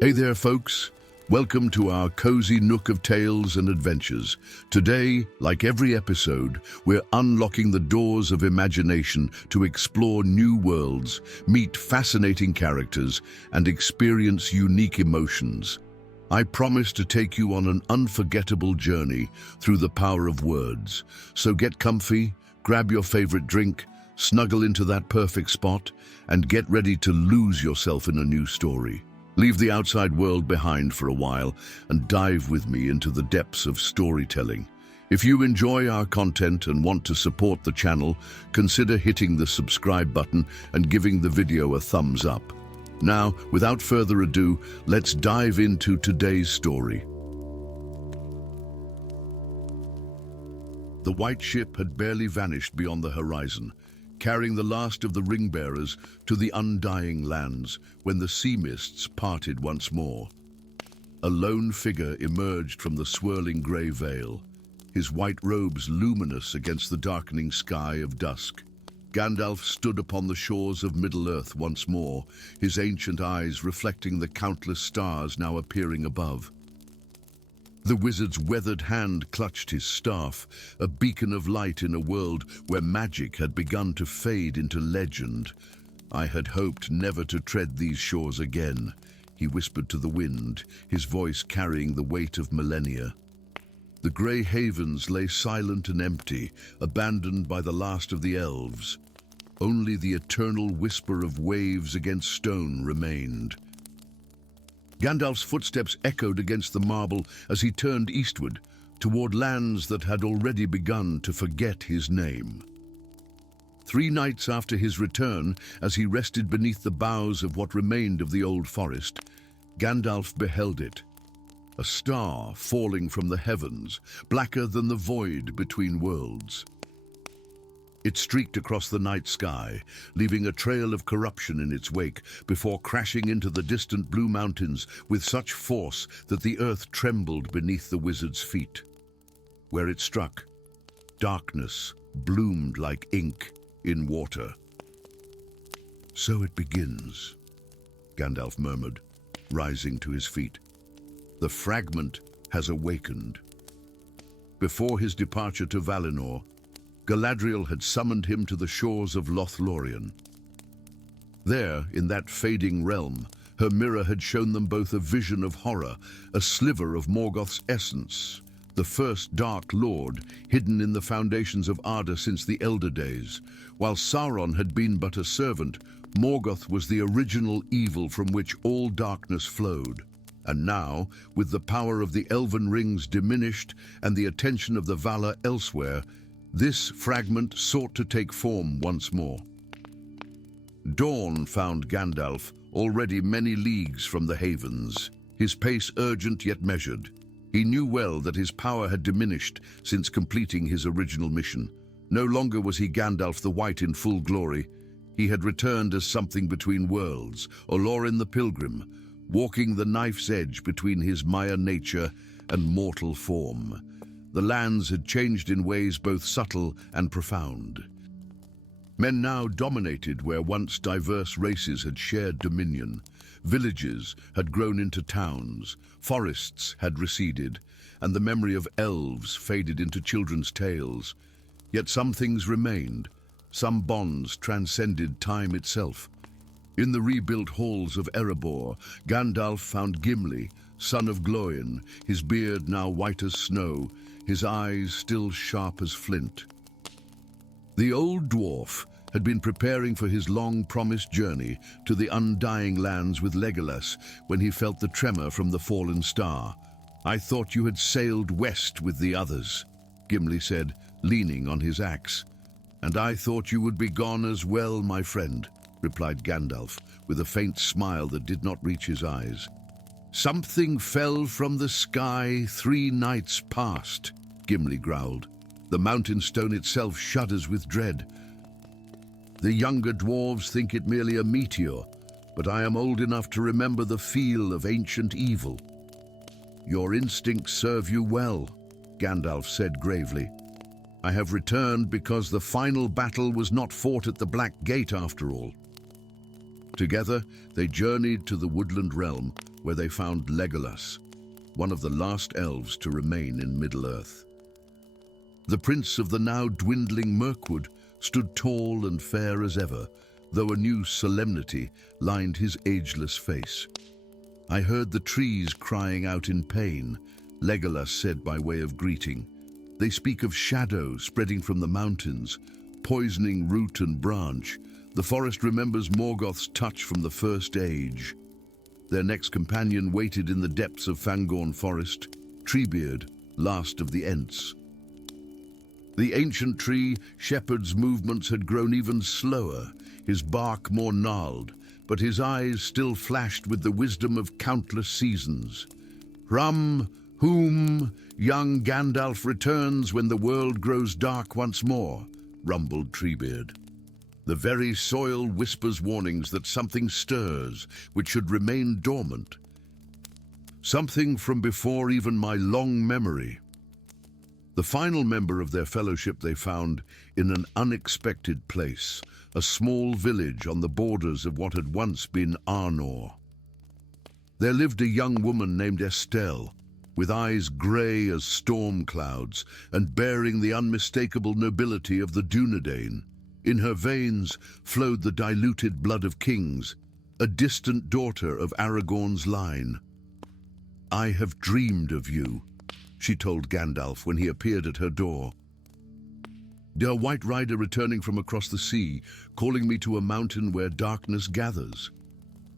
Hey there, folks. Welcome to our cozy nook of tales and adventures. Today, like every episode, we're unlocking the doors of imagination to explore new worlds, meet fascinating characters, and experience unique emotions. I promise to take you on an unforgettable journey through the power of words. So get comfy, grab your favorite drink, snuggle into that perfect spot, and get ready to lose yourself in a new story. Leave the outside world behind for a while and dive with me into the depths of storytelling. If you enjoy our content and want to support the channel, consider hitting the subscribe button and giving the video a thumbs up. Now, without further ado, let's dive into today's story. The white ship had barely vanished beyond the horizon, carrying the last of the ring-bearers to the undying lands when the sea mists parted once more. A lone figure emerged from the swirling grey veil, his white robes luminous against the darkening sky of dusk. Gandalf stood upon the shores of Middle-earth once more, his ancient eyes reflecting the countless stars now appearing above. The wizard's weathered hand clutched his staff, a beacon of light in a world where magic had begun to fade into legend. "I had hoped never to tread these shores again," he whispered to the wind, his voice carrying the weight of millennia. The grey havens lay silent and empty, abandoned by the last of the elves. Only the eternal whisper of waves against stone remained. Gandalf's footsteps echoed against the marble as he turned eastward, toward lands that had already begun to forget his name. 3 nights after his return, as he rested beneath the boughs of what remained of the old forest, Gandalf beheld it. A star falling from the heavens, blacker than the void between worlds. It streaked across the night sky, leaving a trail of corruption in its wake before crashing into the distant Blue Mountains with such force that the earth trembled beneath the wizard's feet. Where it struck, darkness bloomed like ink in water. "So it begins," Gandalf murmured, rising to his feet. "The fragment has awakened." Before his departure to Valinor, Galadriel had summoned him to the shores of Lothlorien. There, in that fading realm, her mirror had shown them both a vision of horror, a sliver of Morgoth's essence, the first Dark Lord, hidden in the foundations of Arda since the Elder Days. While Sauron had been but a servant, Morgoth was the original evil from which all darkness flowed. And now, with the power of the Elven Rings diminished and the attention of the Valar elsewhere, this fragment sought to take form once more. Dawn found Gandalf already many leagues from the havens, his pace urgent yet measured. He knew well that his power had diminished since completing his original mission. No longer was he Gandalf the White in full glory. He had returned as something between worlds, Olorin the Pilgrim, walking the knife's edge between his Maya nature and mortal form. The lands had changed in ways both subtle and profound. Men now dominated where once diverse races had shared dominion. Villages had grown into towns, forests had receded, and the memory of elves faded into children's tales. Yet some things remained, some bonds transcended time itself. In the rebuilt halls of Erebor, Gandalf found Gimli, son of Glóin, his beard now white as snow, his eyes still sharp as flint. The old dwarf had been preparing for his long-promised journey to the undying lands with Legolas when he felt the tremor from the fallen star. "I thought you had sailed west with the others," Gimli said, leaning on his axe. "And I thought you would be gone as well, my friend," replied Gandalf, with a faint smile that did not reach his eyes. "Something fell from the sky 3 nights past," Gimli growled. "The mountain stone itself shudders with dread. The younger dwarves think it merely a meteor, but I am old enough to remember the feel of ancient evil." "Your instincts serve you well," Gandalf said gravely. "I have returned because the final battle was not fought at the Black Gate after all." Together, they journeyed to the woodland realm where they found Legolas, one of the last elves to remain in Middle-earth. The prince of the now dwindling Mirkwood stood tall and fair as ever, though a new solemnity lined his ageless face. "I heard the trees crying out in pain," Legolas said by way of greeting. "They speak of shadow spreading from the mountains, poisoning root and branch. The forest remembers Morgoth's touch from the First Age." Their next companion waited in the depths of Fangorn Forest, Treebeard, last of the Ents. The ancient tree shepherd's movements had grown even slower, his bark more gnarled, but his eyes still flashed with the wisdom of countless seasons. "From whom young Gandalf returns when the world grows dark once more," rumbled Treebeard. "The very soil whispers warnings that something stirs which should remain dormant. Something from before even my long memory." The final member of their fellowship they found in an unexpected place, a small village on the borders of what had once been Arnor. There lived a young woman named Estelle, with eyes grey as storm clouds and bearing the unmistakable nobility of the Dunedain. In her veins flowed the diluted blood of kings, a distant daughter of Aragorn's line. "I have dreamed of you," she told Gandalf when he appeared at her door. "A white rider returning from across the sea, calling me to a mountain where darkness gathers.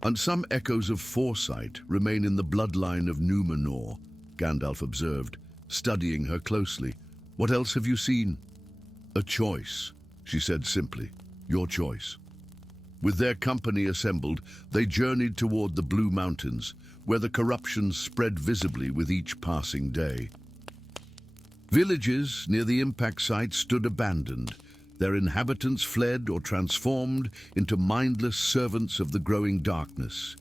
And some echoes of foresight remain in the bloodline of Númenor," Gandalf observed, studying her closely. "What else have you seen?" "A choice," she said simply. "Your choice." With their company assembled, they journeyed toward the Blue Mountains, where the corruption spread visibly with each passing day. Villages near the impact site stood abandoned, their inhabitants fled or transformed into mindless servants of the growing darkness.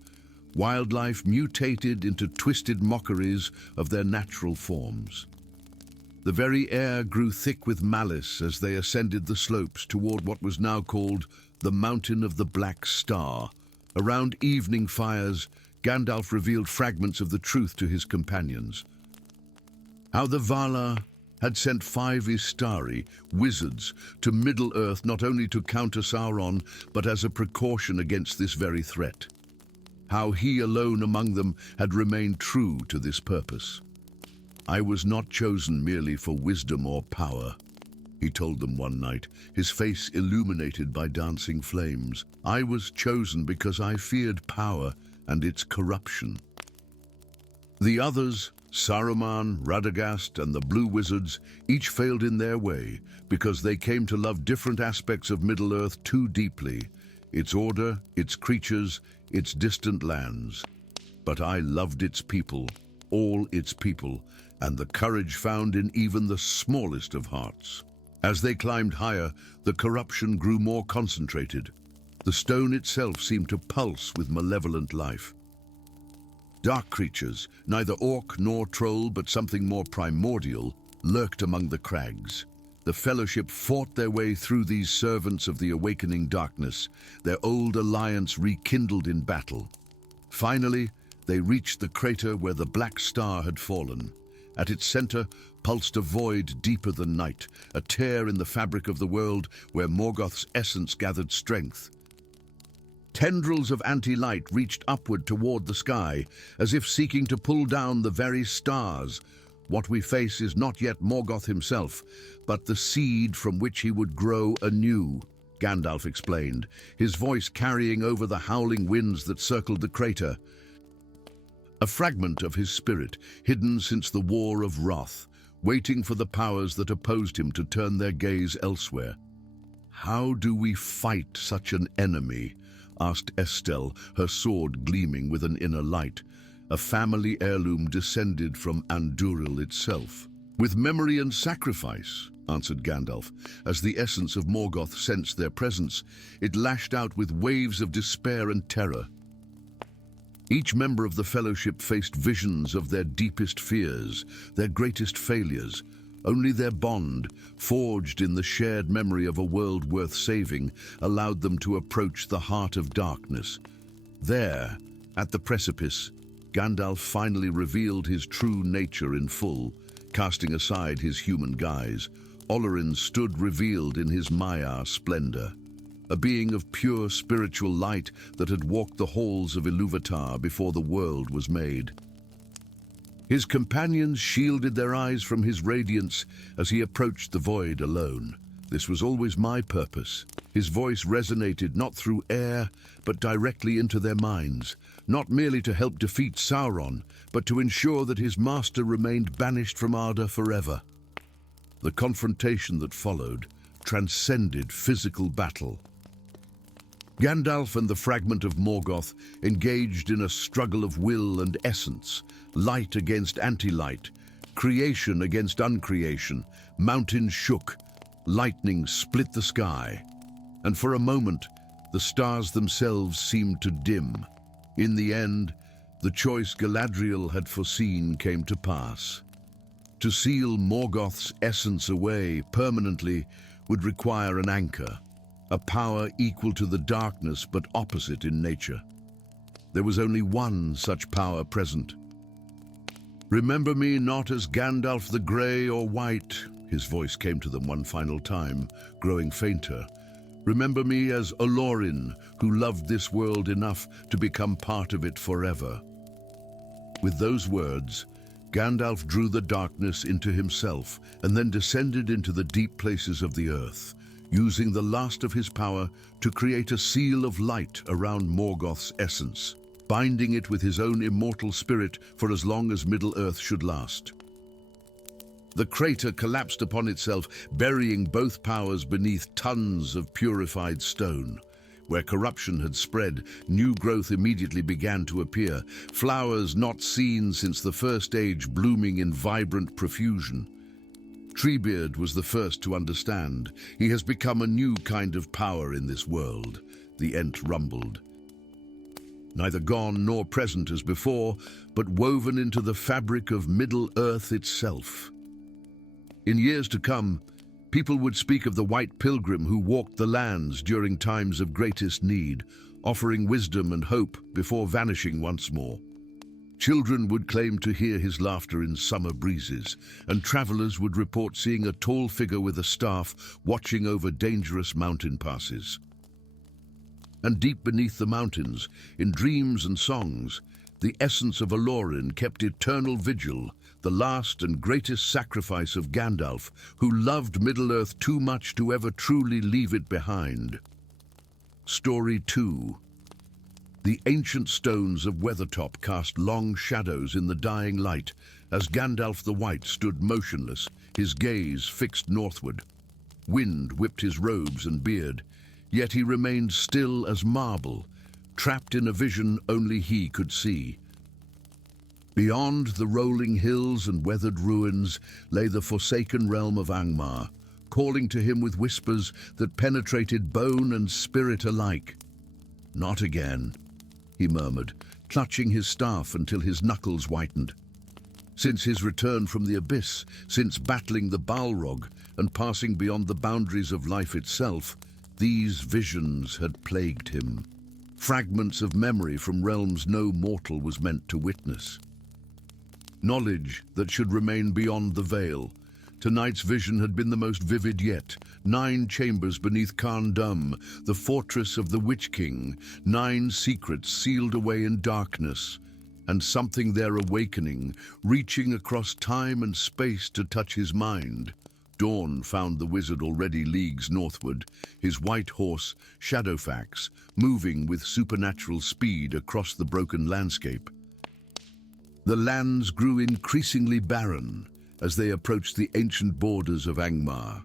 Wildlife mutated into twisted mockeries of their natural forms. The very air grew thick with malice as they ascended the slopes toward what was now called the Mountain of the Black Star. Around evening fires, Gandalf revealed fragments of the truth to his companions. How the Valar had sent 5 Istari, wizards, to Middle-earth not only to counter Sauron, but as a precaution against this very threat. How he alone among them had remained true to this purpose. "I was not chosen merely for wisdom or power," he told them one night, his face illuminated by dancing flames. "I was chosen because I feared power and its corruption." The others, Saruman, Radagast, and the Blue Wizards, each failed in their way because they came to love different aspects of Middle-earth too deeply, its order, its creatures, its distant lands. But I loved its people, all its people, and the courage found in even the smallest of hearts. As they climbed higher, the corruption grew more concentrated. The stone itself seemed to pulse with malevolent life. Dark creatures, neither orc nor troll but something more primordial, lurked among the crags. The Fellowship fought their way through these servants of the awakening darkness, their old alliance rekindled in battle. Finally, they reached the crater where the Black Star had fallen. At its center pulsed a void deeper than night, a tear in the fabric of the world where Morgoth's essence gathered strength. Tendrils of anti-light reached upward toward the sky, as if seeking to pull down the very stars. What we face is not yet Morgoth himself, but the seed from which he would grow anew, Gandalf explained, his voice carrying over the howling winds that circled the crater. A fragment of his spirit, hidden since the War of Wrath, waiting for the powers that opposed him to turn their gaze elsewhere. "How do we fight such an enemy?" asked Estelle, her sword gleaming with an inner light, a family heirloom descended from Andúril itself. "With memory and sacrifice," answered Gandalf. As the essence of Morgoth sensed their presence, it lashed out with waves of despair and terror. Each member of the Fellowship faced visions of their deepest fears, their greatest failures, Only their bond, forged in the shared memory of a world worth saving, allowed them to approach the heart of darkness. There, at the precipice, Gandalf finally revealed his true nature in full, casting aside his human guise. Olorin stood revealed in his Maiar splendor, a being of pure spiritual light that had walked the halls of Iluvatar before the world was made. His companions shielded their eyes from his radiance as he approached the void alone. This was always my purpose. His voice resonated not through air, but directly into their minds, not merely to help defeat Sauron, but to ensure that his master remained banished from Arda forever. The confrontation that followed transcended physical battle. Gandalf and the fragment of Morgoth engaged in a struggle of will and essence, light against anti-light, creation against uncreation. Mountains shook, lightning split the sky, and for a moment, the stars themselves seemed to dim. In the end, the choice Galadriel had foreseen came to pass. To seal Morgoth's essence away permanently would require an anchor, a power equal to the darkness but opposite in nature. There was only one such power present. "Remember me not as Gandalf the Grey or White," his voice came to them one final time, growing fainter. "Remember me as Olorin, who loved this world enough to become part of it forever." With those words, Gandalf drew the darkness into himself and then descended into the deep places of the earth, using the last of his power to create a seal of light around Morgoth's essence, binding it with his own immortal spirit for as long as Middle-earth should last. The crater collapsed upon itself, burying both powers beneath tons of purified stone. Where corruption had spread, new growth immediately began to appear, flowers not seen since the First Age blooming in vibrant profusion. Treebeard was the first to understand. "He has become a new kind of power in this world," the Ent rumbled. Neither gone nor present as before, but woven into the fabric of Middle-earth itself. In years to come, people would speak of the White Pilgrim who walked the lands during times of greatest need, offering wisdom and hope before vanishing once more. Children would claim to hear his laughter in summer breezes, and travelers would report seeing a tall figure with a staff watching over dangerous mountain passes. And deep beneath the mountains, in dreams and songs, the essence of Olorin kept eternal vigil, the last and greatest sacrifice of Gandalf, who loved Middle-earth too much to ever truly leave it behind. Story 2. The ancient stones of Weathertop cast long shadows in the dying light as Gandalf the White stood motionless, his gaze fixed northward. Wind whipped his robes and beard, yet he remained still as marble, trapped in a vision only he could see. Beyond the rolling hills and weathered ruins lay the forsaken realm of Angmar, calling to him with whispers that penetrated bone and spirit alike. "Not again," he murmured, clutching his staff until his knuckles whitened. Since his return from the abyss, since battling the Balrog and passing beyond the boundaries of life itself, these visions had plagued him. Fragments of memory from realms no mortal was meant to witness. Knowledge that should remain beyond the veil. Tonight's vision had been the most vivid yet. 9 chambers beneath Khan Dum, the fortress of the Witch King. 9 secrets sealed away in darkness. And something there awakening, reaching across time and space to touch his mind. Dawn found the wizard already leagues northward, his white horse, Shadowfax, moving with supernatural speed across the broken landscape. The lands grew increasingly barren as they approached the ancient borders of Angmar.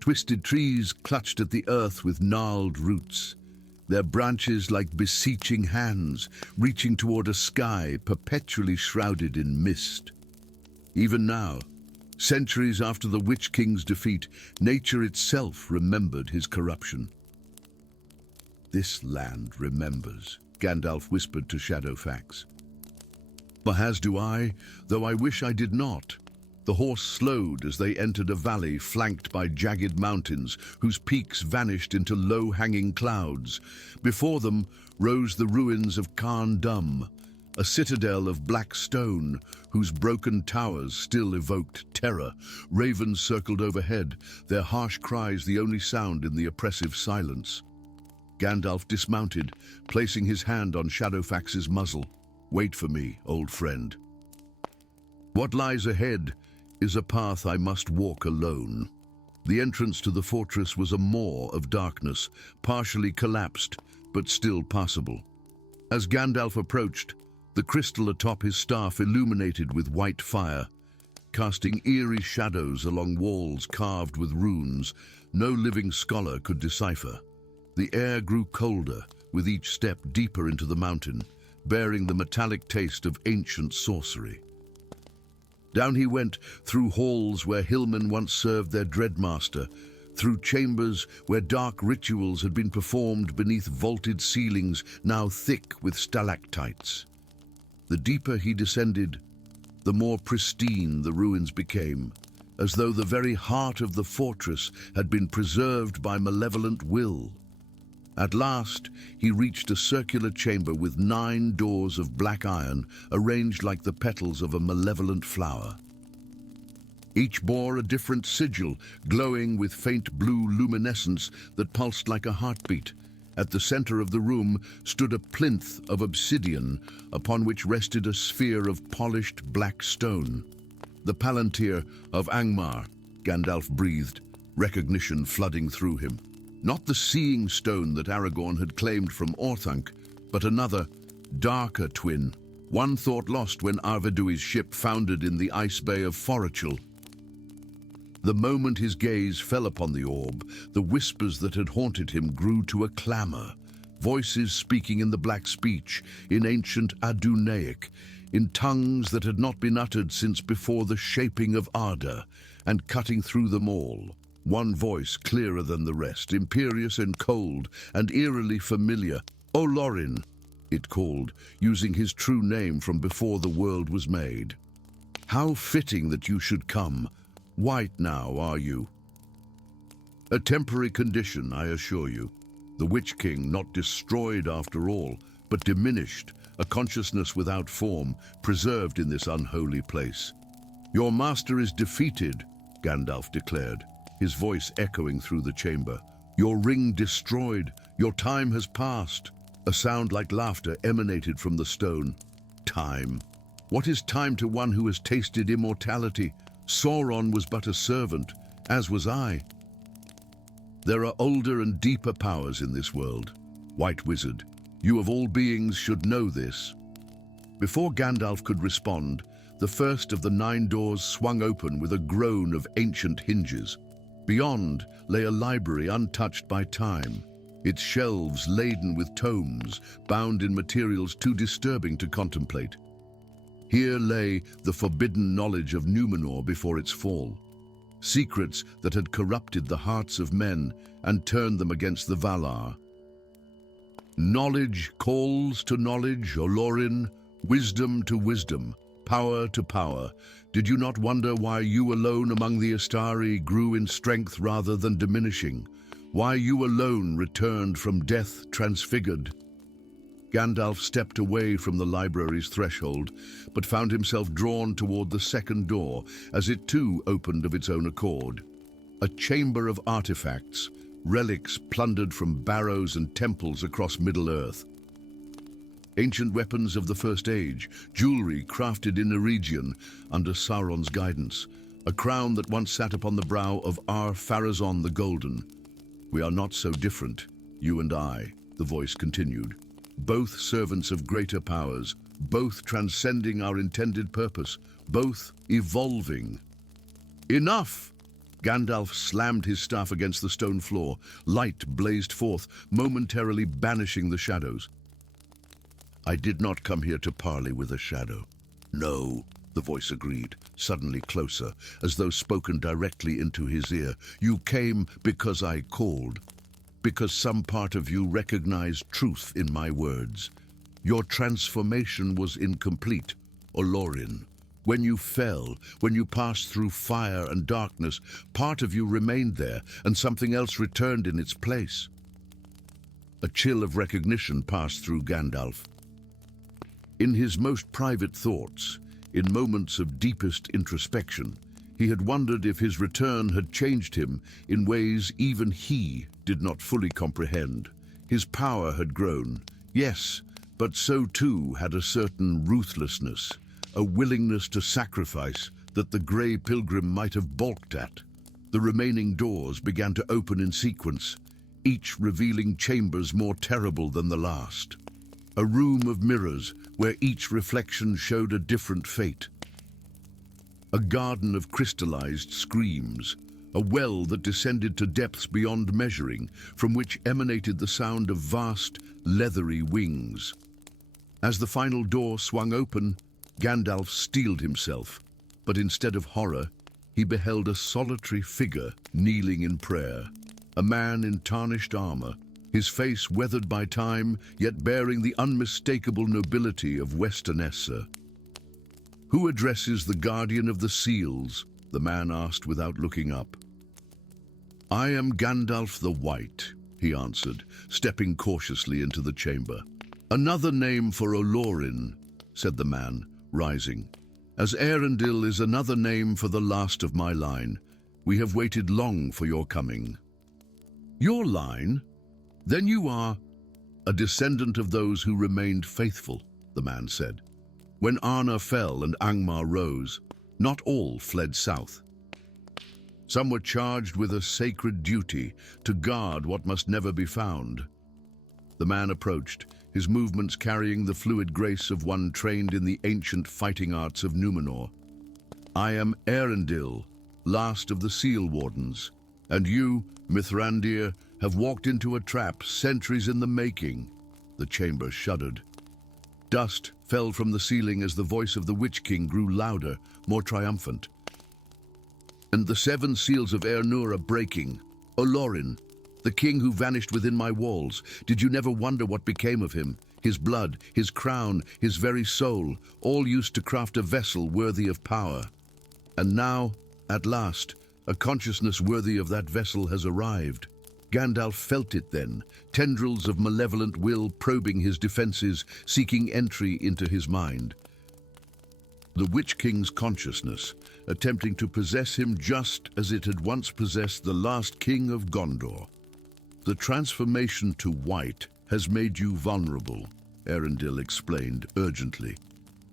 Twisted trees clutched at the earth with gnarled roots, their branches like beseeching hands reaching toward a sky perpetually shrouded in mist. Even now, centuries after the Witch King's defeat, nature itself remembered his corruption. "This land remembers," Gandalf whispered to Shadowfax. "As do I, though I wish I did not." The horse slowed as they entered a valley flanked by jagged mountains whose peaks vanished into low-hanging clouds. Before them rose the ruins of Khan Dum, a citadel of black stone whose broken towers still evoked terror. Ravens circled overhead, their harsh cries the only sound in the oppressive silence. Gandalf dismounted, placing his hand on Shadowfax's muzzle. "Wait for me, old friend. What lies ahead is a path I must walk alone." The entrance to the fortress was a maw of darkness, partially collapsed, but still passable. As Gandalf approached, the crystal atop his staff illuminated with white fire, casting eerie shadows along walls carved with runes no living scholar could decipher. The air grew colder with each step deeper into the mountain, bearing the metallic taste of ancient sorcery. Down he went, through halls where hillmen once served their dreadmaster, through chambers where dark rituals had been performed beneath vaulted ceilings now thick with stalactites. The deeper he descended, the more pristine the ruins became, as though the very heart of the fortress had been preserved by malevolent will. At last, he reached a circular chamber with 9 doors of black iron arranged like the petals of a malevolent flower. Each bore a different sigil, glowing with faint blue luminescence that pulsed like a heartbeat. At the center of the room stood a plinth of obsidian, upon which rested a sphere of polished black stone. "The Palantir of Angmar," Gandalf breathed, recognition flooding through him. Not the seeing stone that Aragorn had claimed from Orthanc, but another, darker twin, one thought lost when Arvedui's ship foundered in the ice bay of Forochel. The moment his gaze fell upon the orb, the whispers that had haunted him grew to a clamor, voices speaking in the black speech, in ancient Adunaic, in tongues that had not been uttered since before the shaping of Arda, and cutting through them all. One voice clearer than the rest, imperious and cold, and eerily familiar. "Olorin," it called, using his true name from before the world was made. "How fitting that you should come. White now, are you?" "A temporary condition, I assure you. The Witch King not destroyed after all, but diminished, a consciousness without form, preserved in this unholy place." "Your master is defeated," Gandalf declared, his voice echoing through the chamber. "Your ring destroyed. Your time has passed." A sound like laughter emanated from the stone. "Time? What is time to one who has tasted immortality? Sauron was but a servant, as was I." "There are older and deeper powers in this world. White Wizard, you of all beings should know this." Before Gandalf could respond, the first of the 9 doors swung open with a groan of ancient hinges. Beyond lay a library untouched by time, its shelves laden with tomes, bound in materials too disturbing to contemplate. Here lay the forbidden knowledge of Numenor before its fall, secrets that had corrupted the hearts of men and turned them against the Valar. Knowledge calls to knowledge, Olorin, wisdom to wisdom, power to power. Did you not wonder why you alone among the Astari grew in strength rather than diminishing? Why you alone returned from death transfigured? Gandalf stepped away from the library's threshold, but found himself drawn toward the second door as it too opened of its own accord. A chamber of artifacts, relics plundered from barrows and temples across Middle-earth. Ancient weapons of the First Age, jewelry crafted in Eregion under Sauron's guidance, a crown that once sat upon the brow of Ar-Pharazôn the Golden. "We are not so different, you and I," the voice continued. "Both servants of greater powers, both transcending our intended purpose, both evolving." "Enough!" Gandalf slammed his staff against the stone floor. Light blazed forth, momentarily banishing the shadows. "I did not come here to parley with a shadow." "No," the voice agreed, suddenly closer, as though spoken directly into his ear. "You came because I called, because some part of you recognized truth in my words. Your transformation was incomplete, Olorin. When you fell, when you passed through fire and darkness, part of you remained there, and something else returned in its place. A chill of recognition passed through Gandalf. In his most private thoughts, in moments of deepest introspection, he had wondered if his return had changed him in ways even he did not fully comprehend. His power had grown, yes, but so too had a certain ruthlessness, a willingness to sacrifice that the Grey Pilgrim might have balked at. The remaining doors began to open in sequence, each revealing chambers more terrible than the last. A room of mirrors where each reflection showed a different fate. A garden of crystallized screams, a well that descended to depths beyond measuring, from which emanated the sound of vast, leathery wings. As the final door swung open, Gandalf steeled himself, but instead of horror, he beheld a solitary figure kneeling in prayer, a man in tarnished armor, his face weathered by time, yet bearing the unmistakable nobility of Westernessa. "Who addresses the Guardian of the Seals?" the man asked without looking up. "I am Gandalf the White," he answered, stepping cautiously into the chamber. "Another name for Olorin," said the man, rising. "As Arendil is another name for the last of my line. We have waited long for your coming." "Your line? Then you are—" "A descendant of those who remained faithful," the man said. "When Arna fell and Angmar rose, not all fled south. Some were charged with a sacred duty to guard what must never be found." The man approached, his movements carrying the fluid grace of one trained in the ancient fighting arts of Númenor. "I am Arendil, last of the Seal Wardens, and you, Mithrandir, have walked into a trap centuries in the making." The chamber shuddered. Dust fell from the ceiling as the voice of the Witch King grew louder, more triumphant. "And the 7 seals of Aernur are breaking. Olorin, the king who vanished within my walls, did you never wonder what became of him? His blood, his crown, his very soul, all used to craft a vessel worthy of power. And now, at last, a consciousness worthy of that vessel has arrived." Gandalf felt it then, tendrils of malevolent will probing his defenses, seeking entry into his mind. The Witch King's consciousness, attempting to possess him just as it had once possessed the last king of Gondor. "The transformation to white has made you vulnerable," Arendil explained urgently.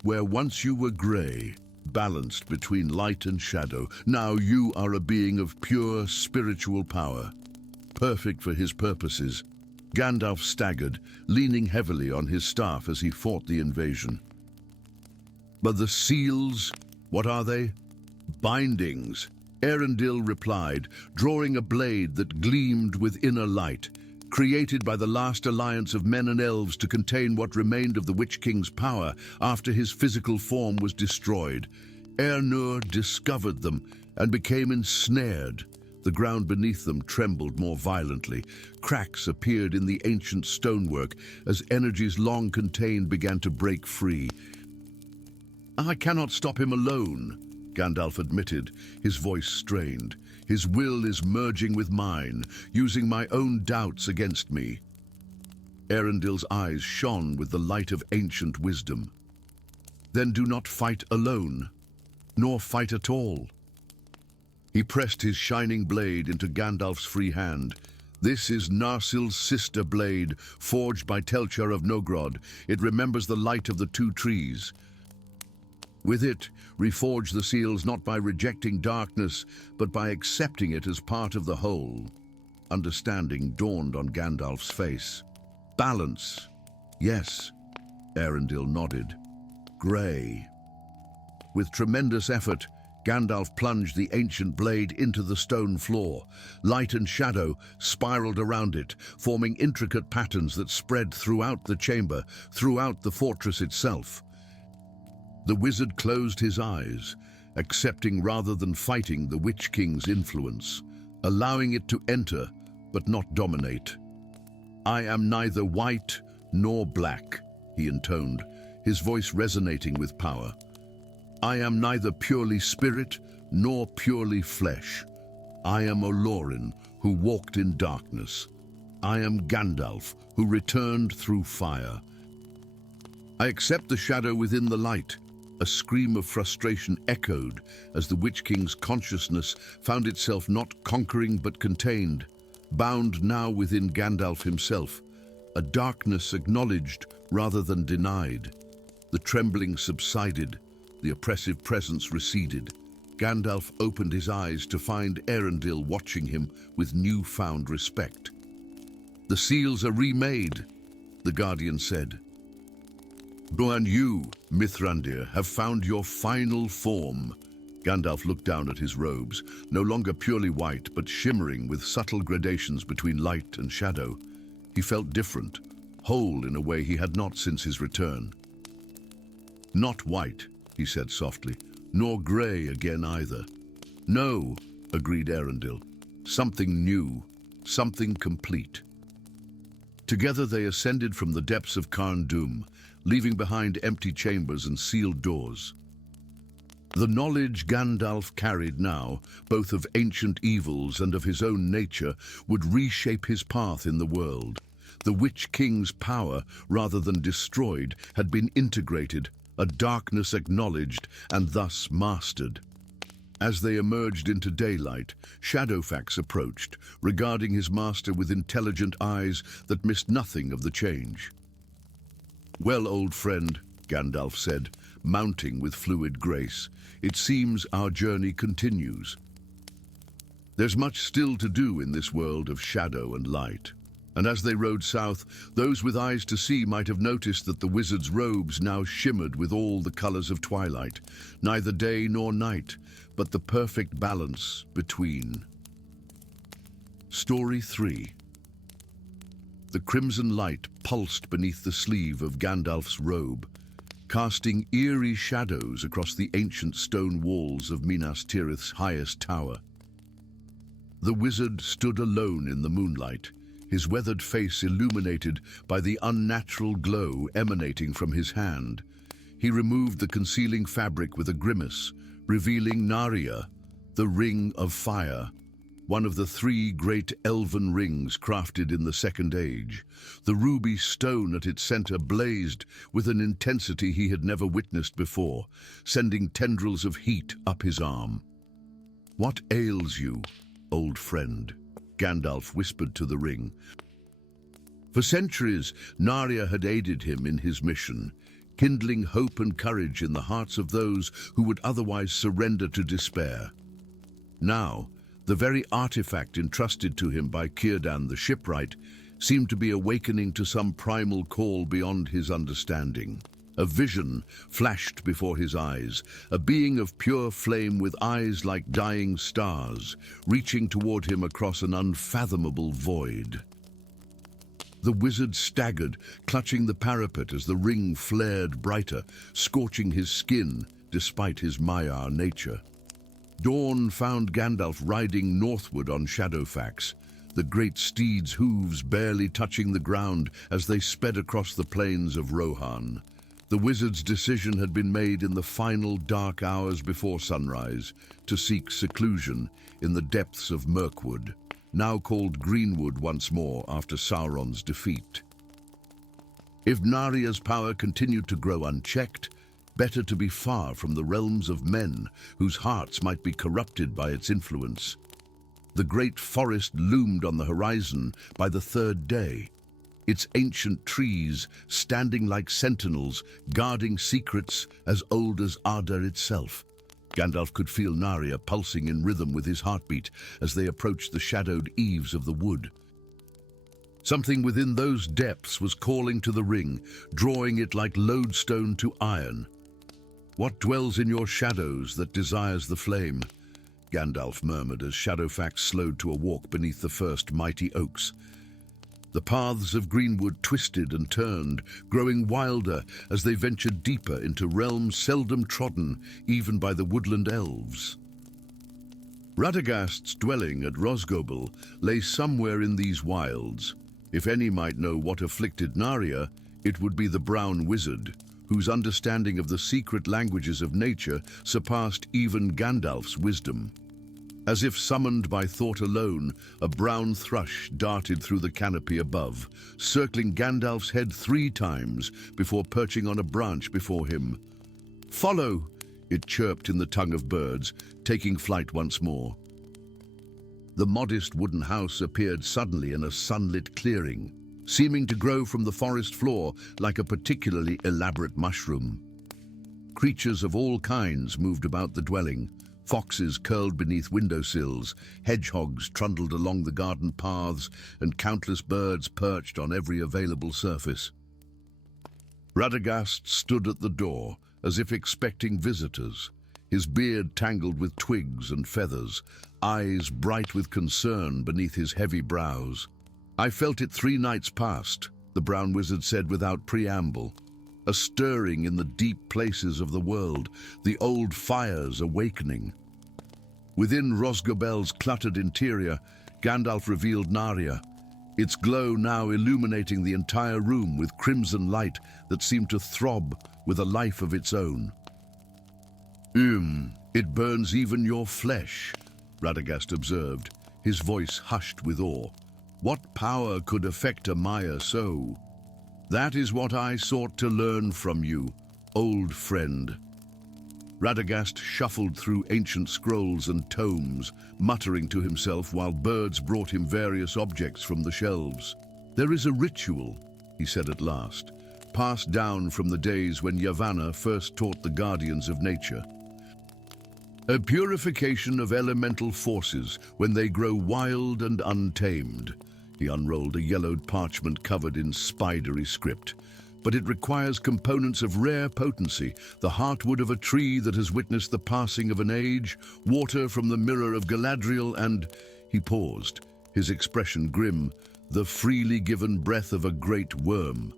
"Where once you were grey, balanced between light and shadow, now you are a being of pure spiritual power, perfect for his purposes." Gandalf staggered, leaning heavily on his staff as he fought the invasion. "But the seals, what are they?" "Bindings," Arendil replied, drawing a blade that gleamed with inner light, created by the last alliance of men and elves to contain what remained of the Witch King's power after his physical form was destroyed. Aernur discovered them and became ensnared. The ground beneath them trembled more violently. Cracks appeared in the ancient stonework as energies long contained began to break free. "I cannot stop him alone," Gandalf admitted, his voice strained. "His will is merging with mine, using my own doubts against me." Arendil's eyes shone with the light of ancient wisdom. "Then do not fight alone, nor fight at all." He pressed his shining blade into Gandalf's free hand. "This is Narsil's sister blade, forged by Telchar of Nogrod. It remembers the light of the 2 trees. With it, reforge the seals not by rejecting darkness, but by accepting it as part of the whole." Understanding dawned on Gandalf's face. "Balance. Yes," Arendil nodded. "Grey." With tremendous effort, Gandalf plunged the ancient blade into the stone floor. Light and shadow spiraled around it, forming intricate patterns that spread throughout the chamber, throughout the fortress itself. The wizard closed his eyes, accepting rather than fighting the Witch King's influence, allowing it to enter, but not dominate. "I am neither white nor black," he intoned, his voice resonating with power. I am neither purely spirit nor purely flesh. I am Olorin, who walked in darkness. I am Gandalf, who returned through fire. I accept the shadow within the light. A scream of frustration echoed as the Witch King's consciousness found itself not conquering but contained, bound now within Gandalf himself, a darkness acknowledged rather than denied. The trembling subsided, the oppressive presence receded. Gandalf opened his eyes to find Erendil watching him with newfound respect. "The seals are remade," the Guardian said. "And you, Mithrandir, have found your final form." Gandalf looked down at his robes, no longer purely white, but shimmering with subtle gradations between light and shadow. He felt different, whole in a way he had not since his return. "Not white," he said softly, "nor grey again either." "No," agreed Erendil. "Something new, something complete." Together they ascended from the depths of Carn Dûm, leaving behind empty chambers and sealed doors. The knowledge Gandalf carried now, both of ancient evils and of his own nature, would reshape his path in the world. The Witch King's power, rather than destroyed, had been integrated, a darkness acknowledged and thus mastered. As they emerged into daylight, Shadowfax approached, regarding his master with intelligent eyes that missed nothing of the change. "Well, old friend," Gandalf said, mounting with fluid grace, "it seems our journey continues. There's much still to do in this world of shadow and light." And as they rode south, those with eyes to see might have noticed that the wizard's robes now shimmered with all the colors of twilight, neither day nor night, but the perfect balance between. Story 3. The crimson light pulsed beneath the sleeve of Gandalf's robe, casting eerie shadows across the ancient stone walls of Minas Tirith's highest tower. The wizard stood alone in the moonlight, his weathered face illuminated by the unnatural glow emanating from his hand. He removed the concealing fabric with a grimace, revealing Narya, the Ring of Fire, one of the 3 great elven rings crafted in the Second Age. The ruby stone at its center blazed with an intensity he had never witnessed before, sending tendrils of heat up his arm. "What ails you, old friend?" Gandalf whispered to the ring. For centuries, Narya had aided him in his mission, kindling hope and courage in the hearts of those who would otherwise surrender to despair. Now, the very artifact entrusted to him by Círdan the shipwright seemed to be awakening to some primal call beyond his understanding. A vision flashed before his eyes, a being of pure flame with eyes like dying stars, reaching toward him across an unfathomable void. The wizard staggered, clutching the parapet as the ring flared brighter, scorching his skin despite his Maiar nature. Dawn found Gandalf riding northward on Shadowfax, the great steed's hooves barely touching the ground as they sped across the plains of Rohan. The wizard's decision had been made in the final dark hours before sunrise to seek seclusion in the depths of Mirkwood, now called Greenwood once more after Sauron's defeat. If Narya's power continued to grow unchecked, better to be far from the realms of men whose hearts might be corrupted by its influence. The great forest loomed on the horizon by the 3rd day, its ancient trees standing like sentinels, guarding secrets as old as Arda itself. Gandalf could feel Narya pulsing in rhythm with his heartbeat as they approached the shadowed eaves of the wood. Something within those depths was calling to the ring, drawing it like lodestone to iron. "What dwells in your shadows that desires the flame?" Gandalf murmured as Shadowfax slowed to a walk beneath the first mighty oaks. The paths of Greenwood twisted and turned, growing wilder as they ventured deeper into realms seldom trodden even by the woodland elves. Radagast's dwelling at Rosgobel lay somewhere in these wilds. If any might know what afflicted Narya, it would be the brown wizard, whose understanding of the secret languages of nature surpassed even Gandalf's wisdom. As if summoned by thought alone, a brown thrush darted through the canopy above, circling Gandalf's head 3 times before perching on a branch before him. "Follow!" it chirped in the tongue of birds, taking flight once more. The modest wooden house appeared suddenly in a sunlit clearing, seeming to grow from the forest floor like a particularly elaborate mushroom. Creatures of all kinds moved about the dwelling. Foxes curled beneath windowsills, hedgehogs trundled along the garden paths, and countless birds perched on every available surface. Radagast stood at the door, as if expecting visitors, his beard tangled with twigs and feathers, eyes bright with concern beneath his heavy brows. "I felt it 3 nights past," the brown wizard said without preamble. "A stirring in the deep places of the world, the old fires awakening." Within Rosgobel's cluttered interior, Gandalf revealed Narya, its glow now illuminating the entire room with crimson light that seemed to throb with a life of its own. It burns even your flesh," Radagast observed, his voice hushed with awe. "What power could affect a Maya so? That is what I sought to learn from you, old friend." Radagast shuffled through ancient scrolls and tomes, muttering to himself while birds brought him various objects from the shelves. "There is a ritual," he said at last, "passed down from the days when Yavanna first taught the guardians of nature. A purification of elemental forces when they grow wild and untamed." He unrolled a yellowed parchment covered in spidery script. "But it requires components of rare potency, the heartwood of a tree that has witnessed the passing of an age, water from the mirror of Galadriel, and—" He paused, his expression grim, "the freely given breath of a great worm."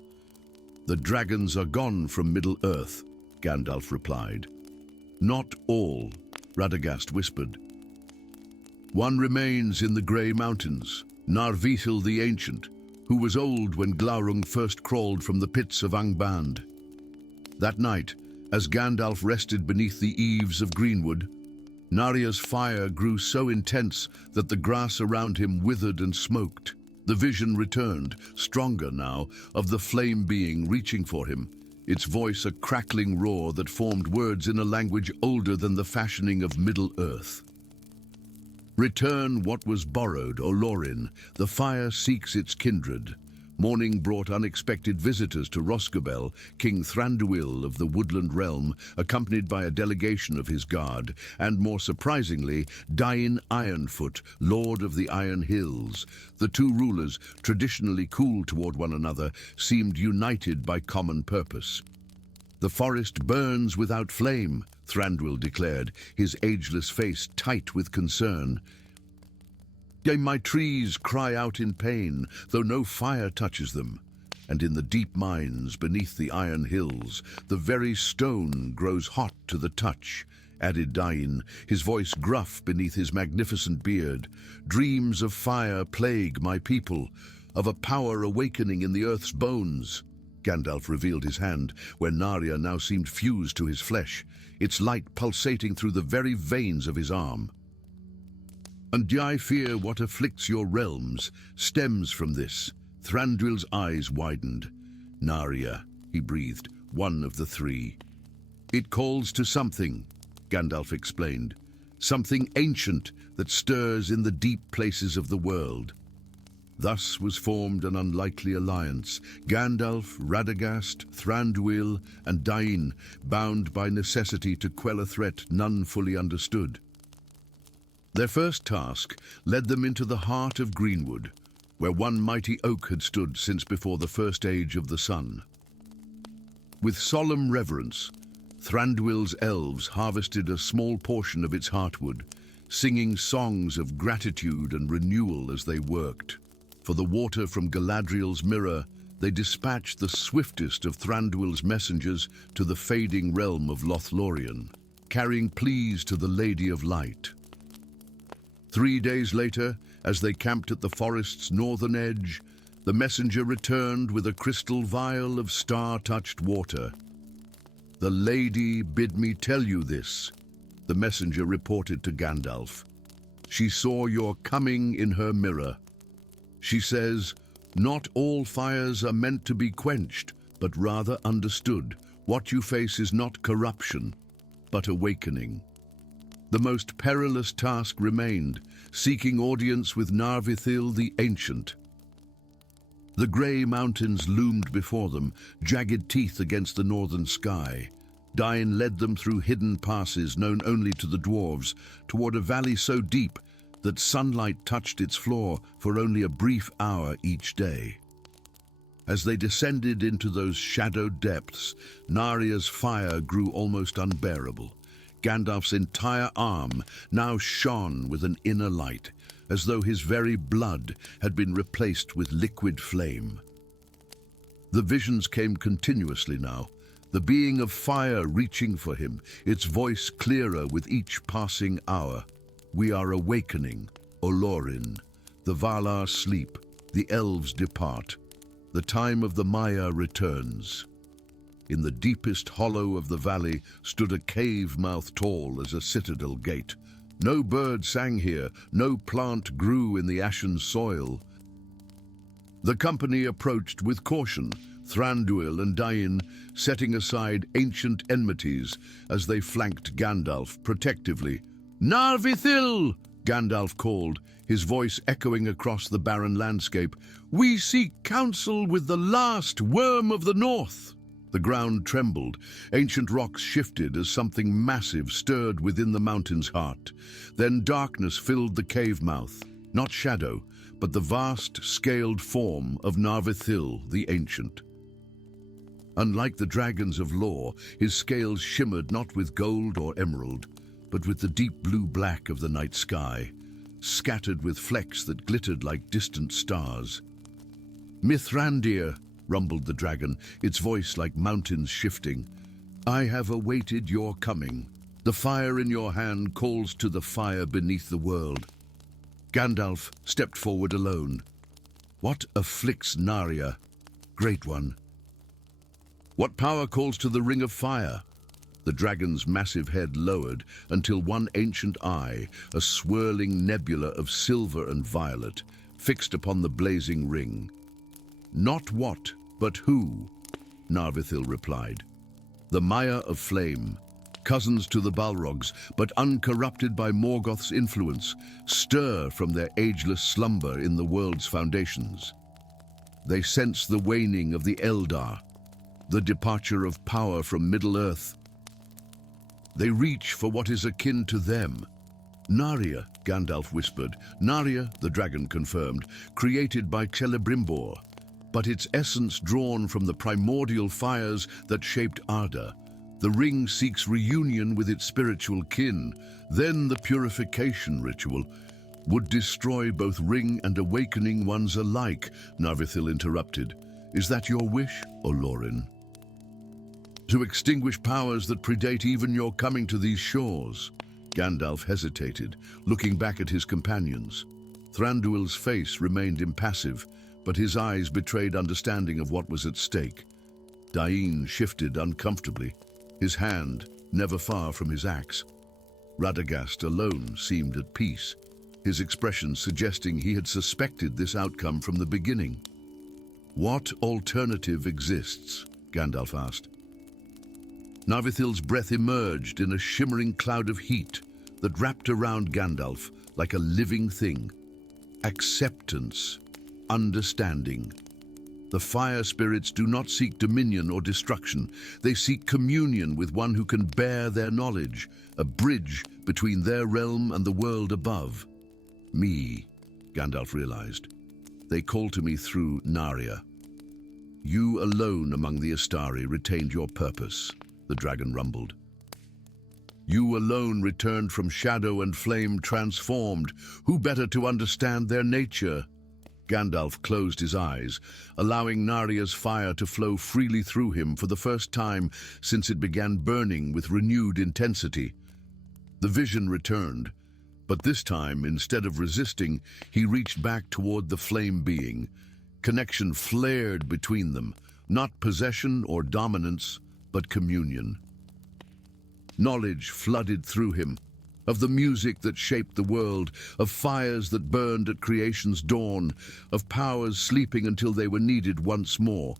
"The dragons are gone from Middle-earth," Gandalf replied. "Not all," Radagast whispered. "One remains in the Grey Mountains, Narvithil the Ancient, who was old when Glaurung first crawled from the pits of Angband. That night, as Gandalf rested beneath the eaves of Greenwood, Narya's fire grew so intense that the grass around him withered and smoked. The vision returned, stronger now, of the flame being reaching for him, its voice a crackling roar that formed words in a language older than the fashioning of Middle-earth. "Return what was borrowed, Olorin. The fire seeks its kindred." Morning brought unexpected visitors to Rosgobel, King Thranduil of the Woodland Realm, accompanied by a delegation of his guard, and more surprisingly, Dain Ironfoot, Lord of the Iron Hills. The 2 rulers, traditionally cool toward one another, seemed united by common purpose. "The forest burns without flame," Thranduil declared, his ageless face tight with concern. "Yea, my trees cry out in pain, though no fire touches them. And in the deep mines beneath the Iron Hills, the very stone grows hot to the touch," added Dain, his voice gruff beneath his magnificent beard. "Dreams of fire plague my people, of a power awakening in the earth's bones." Gandalf revealed his hand, where Narya now seemed fused to his flesh, its light pulsating through the very veins of his arm. "And I fear what afflicts your realms stems from this." Thranduil's eyes widened. "Narya," he breathed, one of the 3. "It calls to something," Gandalf explained. "Something ancient that stirs in the deep places of the world." Thus was formed an unlikely alliance, Gandalf, Radagast, Thranduil, and Dain, bound by necessity to quell a threat none fully understood. Their first task led them into the heart of Greenwood, where one mighty oak had stood since before the first age of the sun. With solemn reverence, Thranduil's elves harvested a small portion of its heartwood, singing songs of gratitude and renewal as they worked. For the water from Galadriel's mirror, they dispatched the swiftest of Thranduil's messengers to the fading realm of Lothlorien, carrying pleas to the Lady of Light. 3 days later, as they camped at the forest's northern edge, the messenger returned with a crystal vial of star-touched water. "The lady bid me tell you this," the messenger reported to Gandalf. "She saw your coming in her mirror. She says, not all fires are meant to be quenched, but rather understood. What you face is not corruption, but awakening." The most perilous task remained, seeking audience with Narvithil the Ancient. The grey mountains loomed before them, jagged teeth against the northern sky. Dain led them through hidden passes known only to the dwarves, toward a valley so deep that sunlight touched its floor for only a brief hour each day. As they descended into those shadowed depths, Naria's fire grew almost unbearable. Gandalf's entire arm now shone with an inner light, as though his very blood had been replaced with liquid flame. The visions came continuously now, the being of fire reaching for him, its voice clearer with each passing hour. "We are awakening, Olorin. The Valar sleep, the elves depart. The time of the Maya returns." In the deepest hollow of the valley stood a cave mouth tall as a citadel gate. No bird sang here, no plant grew in the ashen soil. The company approached with caution, Thranduil and Dain setting aside ancient enmities as they flanked Gandalf protectively. "Narvithil!" Gandalf called, his voice echoing across the barren landscape. "We seek counsel with the last worm of the north." The ground trembled. Ancient rocks shifted as something massive stirred within the mountain's heart. Then darkness filled the cave mouth, not shadow, but the vast, scaled form of Narvithil the Ancient. Unlike the dragons of lore, his scales shimmered not with gold or emerald, but with the deep blue-black of the night sky, scattered with flecks that glittered like distant stars. "Mithrandir," rumbled the dragon, its voice like mountains shifting. "I have awaited your coming. The fire in your hand calls to the fire beneath the world." Gandalf stepped forward alone. "What afflicts Narya, Great One? What power calls to the ring of fire?" The dragon's massive head lowered until one ancient eye, a swirling nebula of silver and violet, fixed upon the blazing ring. "Not what, but who," Narvithil replied. "The Maya of Flame, cousins to the Balrogs, but uncorrupted by Morgoth's influence, stir from their ageless slumber in the world's foundations. They sense the waning of the Eldar, the departure of power from Middle-earth. They reach for what is akin to them." "Narya," Gandalf whispered. "Narya," the dragon confirmed, "created by Celebrimbor, but its essence drawn from the primordial fires that shaped Arda. The ring seeks reunion with its spiritual kin. Then the purification ritual would destroy both ring and awakening ones alike," Narvithil interrupted. "Is that your wish, Olorin? To extinguish powers that predate even your coming to these shores?" Gandalf hesitated, looking back at his companions. Thranduil's face remained impassive, but his eyes betrayed understanding of what was at stake. Dain shifted uncomfortably, his hand never far from his axe. Radagast alone seemed at peace, his expression suggesting he had suspected this outcome from the beginning. "What alternative exists?" Gandalf asked. Narvithil's breath emerged in a shimmering cloud of heat that wrapped around Gandalf like a living thing. "Acceptance. Understanding. The fire spirits do not seek dominion or destruction. They seek communion with one who can bear their knowledge, a bridge between their realm and the world above." "Me," Gandalf realized. "They call to me through Narya. You alone among the Astari retained your purpose," the dragon rumbled. "You alone returned from shadow and flame transformed. Who better to understand their nature?" Gandalf closed his eyes, allowing Narya's fire to flow freely through him for the first time since it began burning with renewed intensity. The vision returned, but this time, instead of resisting, he reached back toward the flame being. Connection flared between them, not possession or dominance, but communion. Knowledge flooded through him, of the music that shaped the world, of fires that burned at creation's dawn, of powers sleeping until they were needed once more.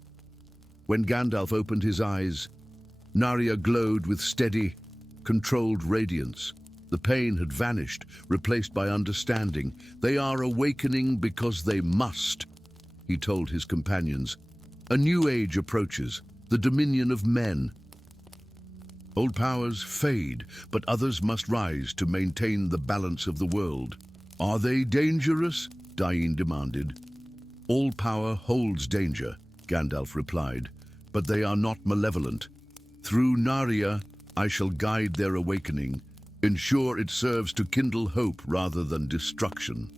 When Gandalf opened his eyes, Narya glowed with steady, controlled radiance. The pain had vanished, replaced by understanding. "They are awakening because they must," he told his companions. "A new age approaches, the dominion of men. Old powers fade, but others must rise to maintain the balance of the world." "Are they dangerous?" Dain demanded. "All power holds danger," Gandalf replied, "but they are not malevolent. Through Narya, I shall guide their awakening, ensure it serves to kindle hope rather than destruction."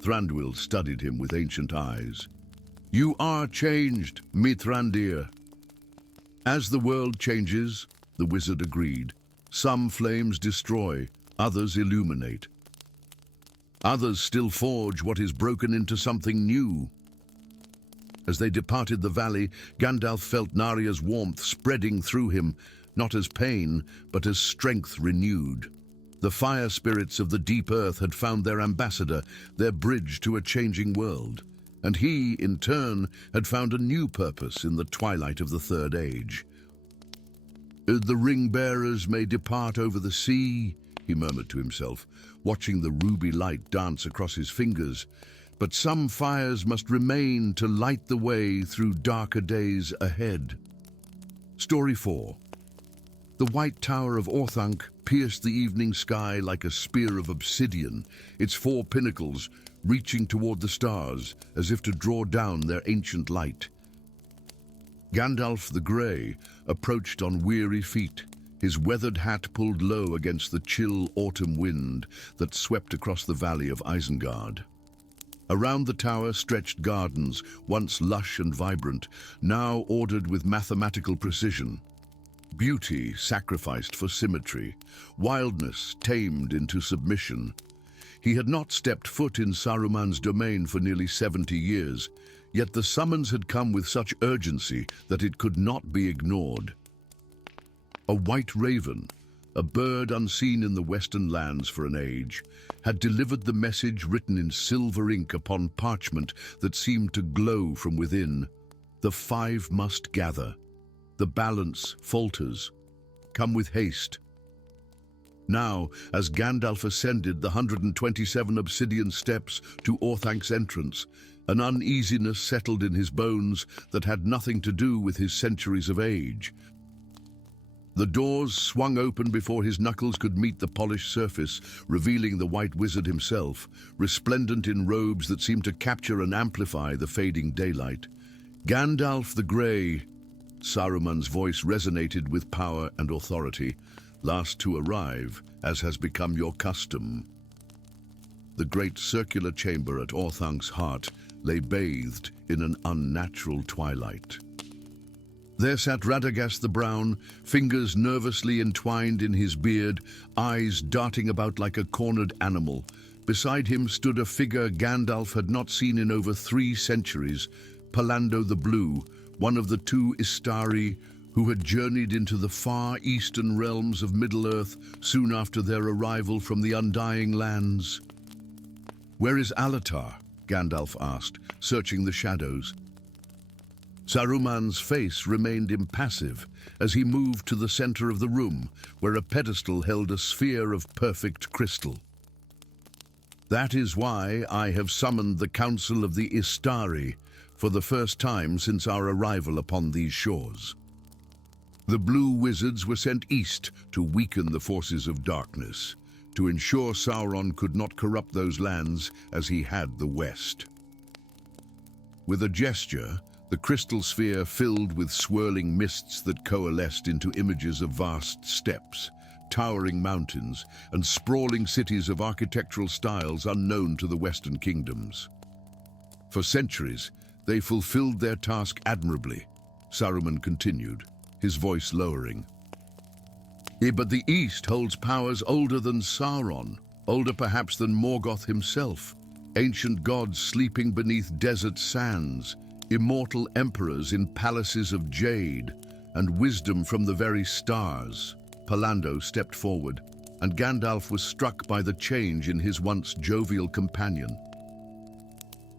Thranduil studied him with ancient eyes. "You are changed, Mithrandir." "As the world changes," the wizard agreed, "some flames destroy, others illuminate. Others still forge what is broken into something new." As they departed the valley, Gandalf felt Narya's warmth spreading through him, not as pain, but as strength renewed. The fire spirits of the deep earth had found their ambassador, their bridge to a changing world. And he, in turn, had found a new purpose in the twilight of the Third Age. "The ring-bearers may depart over the sea," he murmured to himself, watching the ruby light dance across his fingers. "But some fires must remain to light the way through darker days ahead." Story 4. The white tower of Orthanc pierced the evening sky like a spear of obsidian, its 4 pinnacles reaching toward the stars as if to draw down their ancient light. Gandalf the Grey approached on weary feet, his weathered hat pulled low against the chill autumn wind that swept across the valley of Isengard. Around the tower stretched gardens, once lush and vibrant, now ordered with mathematical precision. Beauty sacrificed for symmetry, wildness tamed into submission. He had not stepped foot in Saruman's domain for nearly 70 years, yet the summons had come with such urgency that it could not be ignored. A white raven, a bird unseen in the western lands for an age, had delivered the message written in silver ink upon parchment that seemed to glow from within. "The 5 must gather. The balance falters. Come with haste." Now, as Gandalf ascended the 127 obsidian steps to Orthanc's entrance, an uneasiness settled in his bones that had nothing to do with his centuries of age. The doors swung open before his knuckles could meet the polished surface, revealing the White Wizard himself, resplendent in robes that seemed to capture and amplify the fading daylight. "Gandalf the Grey," Saruman's voice resonated with power and authority, "last to arrive, as has become your custom." The great circular chamber at Orthanc's heart lay bathed in an unnatural twilight. There sat Radagast the Brown, fingers nervously entwined in his beard, eyes darting about like a cornered animal. Beside him stood a figure Gandalf had not seen in over 3 centuries, Pallando the Blue, one of the 2 Istari who had journeyed into the far eastern realms of Middle-earth soon after their arrival from the Undying Lands. "Where is LOTR?" Gandalf asked, searching the shadows. Saruman's face remained impassive as he moved to the center of the room, where a pedestal held a sphere of perfect crystal. "That is why I have summoned the Council of the Istari for the first time since our arrival upon these shores. The Blue Wizards were sent east to weaken the forces of darkness, to ensure Sauron could not corrupt those lands as he had the West." With a gesture, the crystal sphere filled with swirling mists that coalesced into images of vast steppes, towering mountains, and sprawling cities of architectural styles unknown to the Western kingdoms. For centuries, they fulfilled their task admirably, Saruman continued, his voice lowering. But the East holds powers older than Sauron, older perhaps than Morgoth himself, ancient gods sleeping beneath desert sands, immortal emperors in palaces of jade, and wisdom from the very stars. Palando stepped forward, and Gandalf was struck by the change in his once jovial companion.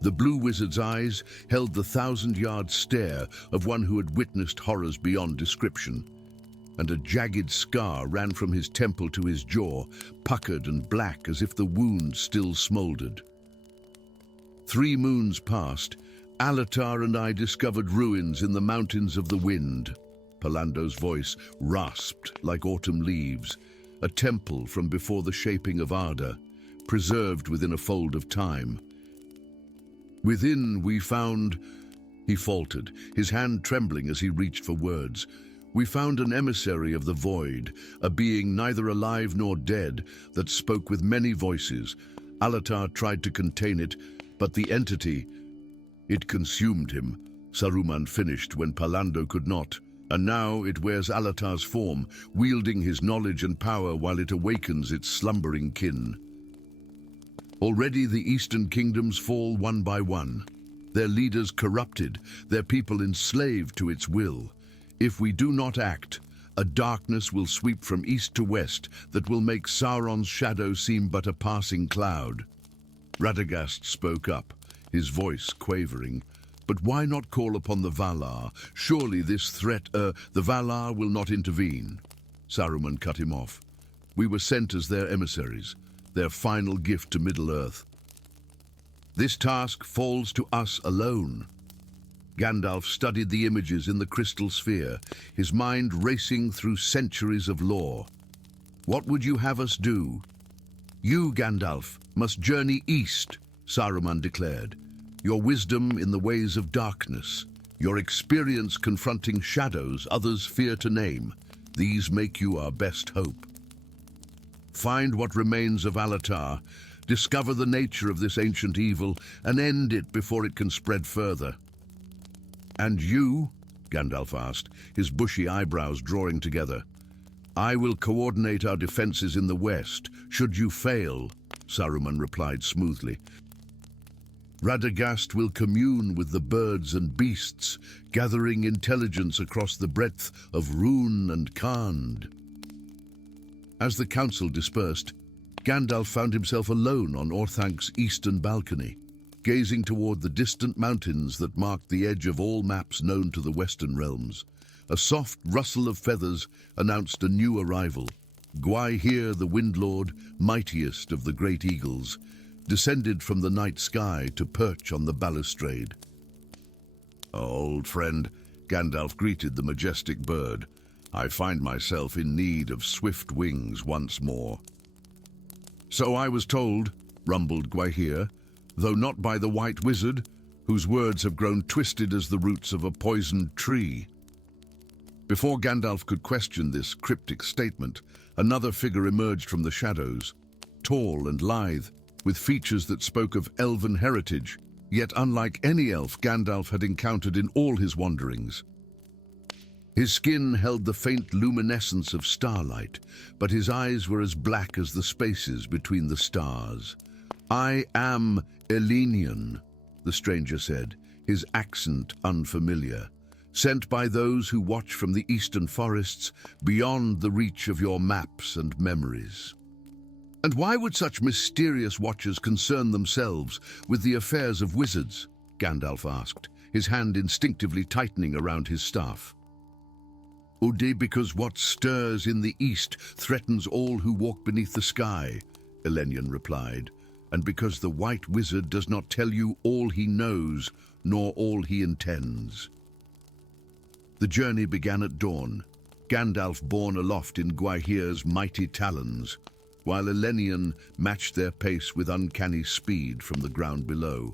The blue wizard's eyes held the thousand-yard stare of one who had witnessed horrors beyond description, and a jagged scar ran from his temple to his jaw, puckered and black as if the wound still smoldered. 3 moons passed. LOTR and I discovered ruins in the mountains of the wind. Palando's voice rasped like autumn leaves, a temple from before the shaping of Arda, preserved within a fold of time. Within we found, he faltered, his hand trembling as he reached for words. We found an emissary of the void, a being neither alive nor dead, that spoke with many voices. LOTR tried to contain it, but the entity, it consumed him. Saruman finished when Palando could not, and now it wears LOTR's form, wielding his knowledge and power while it awakens its slumbering kin. Already the eastern kingdoms fall one by one, their leaders corrupted, their people enslaved to its will. If we do not act, a darkness will sweep from east to west that will make Sauron's shadow seem but a passing cloud. Radagast spoke up, his voice quavering. But why not call upon the Valar? Surely this threat, the Valar will not intervene. Saruman cut him off. We were sent as their emissaries, their final gift to Middle-earth. This task falls to us alone. Gandalf studied the images in the crystal sphere, his mind racing through centuries of lore. What would you have us do? You, Gandalf, must journey east, Saruman declared. Your wisdom in the ways of darkness, your experience confronting shadows others fear to name, these make you our best hope. Find what remains of LOTR, discover the nature of this ancient evil, and end it before it can spread further. And you? Gandalf asked, his bushy eyebrows drawing together. I will coordinate our defenses in the west. Should you fail, Saruman replied smoothly. Radagast will commune with the birds and beasts, gathering intelligence across the breadth of Rhûn and Khand. As the council dispersed, Gandalf found himself alone on Orthank's eastern balcony, gazing toward the distant mountains that marked the edge of all maps known to the western realms. A soft rustle of feathers announced a new arrival. Gwaihir the Windlord, mightiest of the great eagles, descended from the night sky to perch on the balustrade. Old friend, Gandalf greeted the majestic bird. I find myself in need of swift wings once more. So I was told, rumbled Gwaihir, though not by the white wizard, whose words have grown twisted as the roots of a poisoned tree. Before Gandalf could question this cryptic statement, another figure emerged from the shadows, tall and lithe, with features that spoke of elven heritage, yet unlike any elf Gandalf had encountered in all his wanderings. His skin held the faint luminescence of starlight, but his eyes were as black as the spaces between the stars. I am Elenian, the stranger said, his accent unfamiliar, sent by those who watch from the eastern forests beyond the reach of your maps and memories. And why would such mysterious watchers concern themselves with the affairs of wizards? Gandalf asked, his hand instinctively tightening around his staff. Udi, because what stirs in the east threatens all who walk beneath the sky, Elenian replied, and because the white wizard does not tell you all he knows, nor all he intends. The journey began at dawn, Gandalf borne aloft in Gwaihir's mighty talons, while Elenian matched their pace with uncanny speed from the ground below.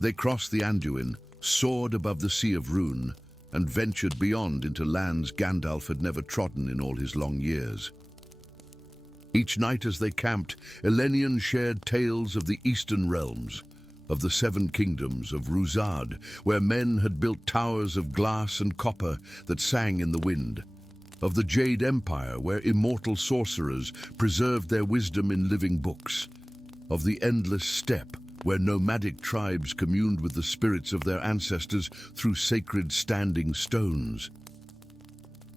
They crossed the Anduin, soared above the Sea of Rhûn, and ventured beyond into lands Gandalf had never trodden in all his long years. Each night as they camped, Elenian shared tales of the eastern realms, of the 7 kingdoms of Ruzad, where men had built towers of glass and copper that sang in the wind, of the Jade Empire, where immortal sorcerers preserved their wisdom in living books, of the Endless Steppe, where nomadic tribes communed with the spirits of their ancestors through sacred standing stones.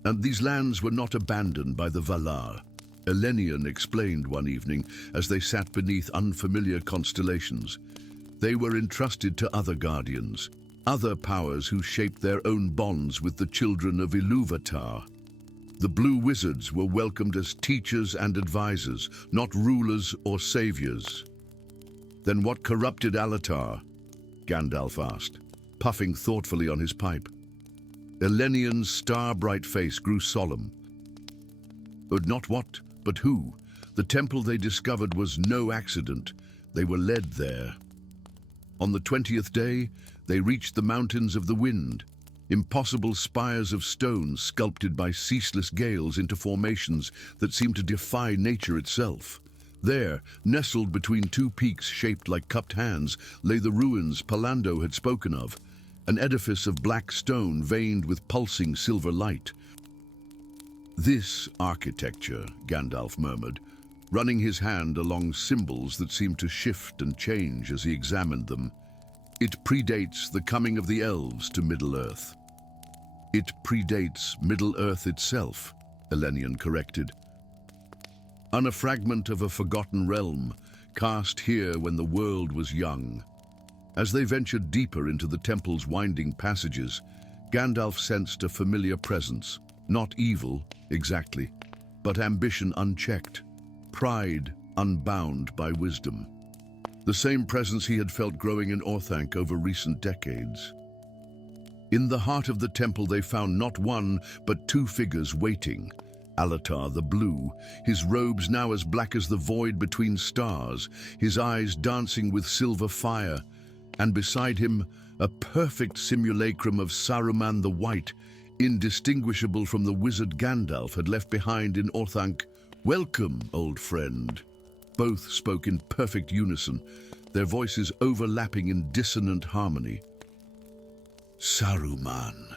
And these lands were not abandoned by the Valar. Elenian explained one evening as they sat beneath unfamiliar constellations. They were entrusted to other guardians, other powers who shaped their own bonds with the children of Ilúvatar. The Blue Wizards were welcomed as teachers and advisors, not rulers or saviors. Then what corrupted LOTR? Gandalf asked, puffing thoughtfully on his pipe. Elenian's star-bright face grew solemn. But not what, but who? The temple they discovered was no accident. They were led there. On the 20th day, they reached the Mountains of the Wind, impossible spires of stone sculpted by ceaseless gales into formations that seemed to defy nature itself. There, nestled between two peaks shaped like cupped hands, lay the ruins Pallando had spoken of, an edifice of black stone veined with pulsing silver light. This architecture, Gandalf murmured, running his hand along symbols that seemed to shift and change as he examined them. It predates the coming of the elves to Middle-earth. It predates Middle-earth itself, Elenian corrected. A fragment of a forgotten realm, cast here when the world was young. As they ventured deeper into the temple's winding passages, Gandalf sensed a familiar presence, not evil, exactly, but ambition unchecked, pride unbound by wisdom. The same presence he had felt growing in Orthanc over recent decades. In the heart of the temple they found not one, but two figures waiting. LOTR the Blue, his robes now as black as the void between stars, his eyes dancing with silver fire, and beside him a perfect simulacrum of Saruman the White, indistinguishable from the wizard Gandalf had left behind in Orthanc. "Welcome, old friend." Both spoke in perfect unison, their voices overlapping in dissonant harmony. "Saruman,"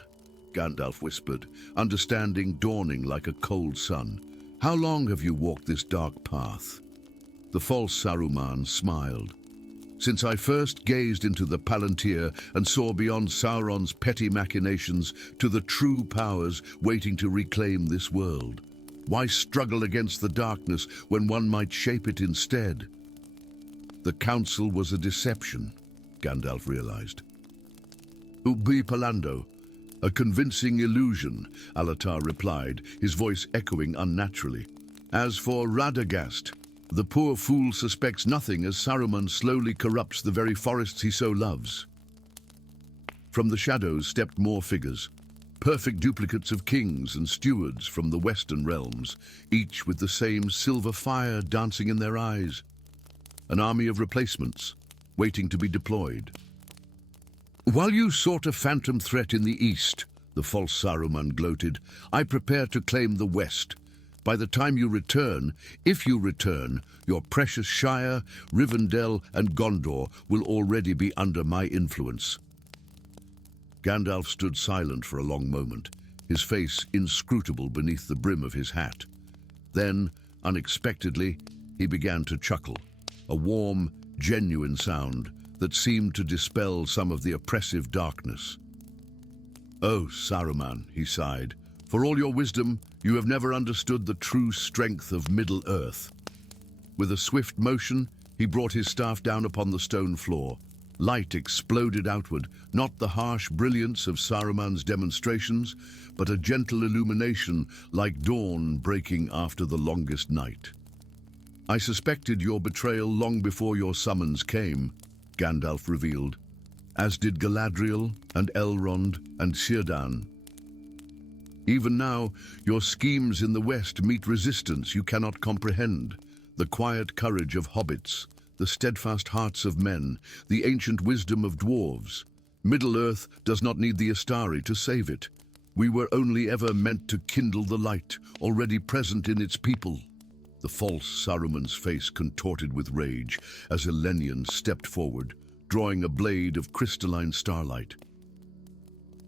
Gandalf whispered, understanding dawning like a cold sun. "How long have you walked this dark path?" The false Saruman smiled. "Since I first gazed into the Palantir and saw beyond Sauron's petty machinations to the true powers waiting to reclaim this world. Why struggle against the darkness when one might shape it instead?" The council was a deception, Gandalf realized. "Ubi Pallando, a convincing illusion," LOTR replied, his voice echoing unnaturally. "As for Radagast, the poor fool suspects nothing as Saruman slowly corrupts the very forests he so loves." From the shadows stepped more figures, perfect duplicates of kings and stewards from the western realms, each with the same silver fire dancing in their eyes. An army of replacements, waiting to be deployed. "While you sought a phantom threat in the east," the false Saruman gloated, "I prepare to claim the west. By the time you return, if you return, your precious Shire, Rivendell, and Gondor will already be under my influence." Gandalf stood silent for a long moment, his face inscrutable beneath the brim of his hat. Then, unexpectedly, he began to chuckle, a warm, genuine sound that seemed to dispel some of the oppressive darkness. "Oh, Saruman," he sighed, "for all your wisdom, you have never understood the true strength of Middle-earth." With a swift motion, he brought his staff down upon the stone floor. Light exploded outward, not the harsh brilliance of Saruman's demonstrations, but a gentle illumination like dawn breaking after the longest night. "I suspected your betrayal long before your summons came," Gandalf revealed, "as did Galadriel and Elrond and Círdan. Even now, your schemes in the west meet resistance you cannot comprehend. The quiet courage of hobbits, the steadfast hearts of men, the ancient wisdom of dwarves. Middle-earth does not need the Astari to save it. We were only ever meant to kindle the light, already present in its people." The false Saruman's face contorted with rage as Elenian stepped forward, drawing a blade of crystalline starlight.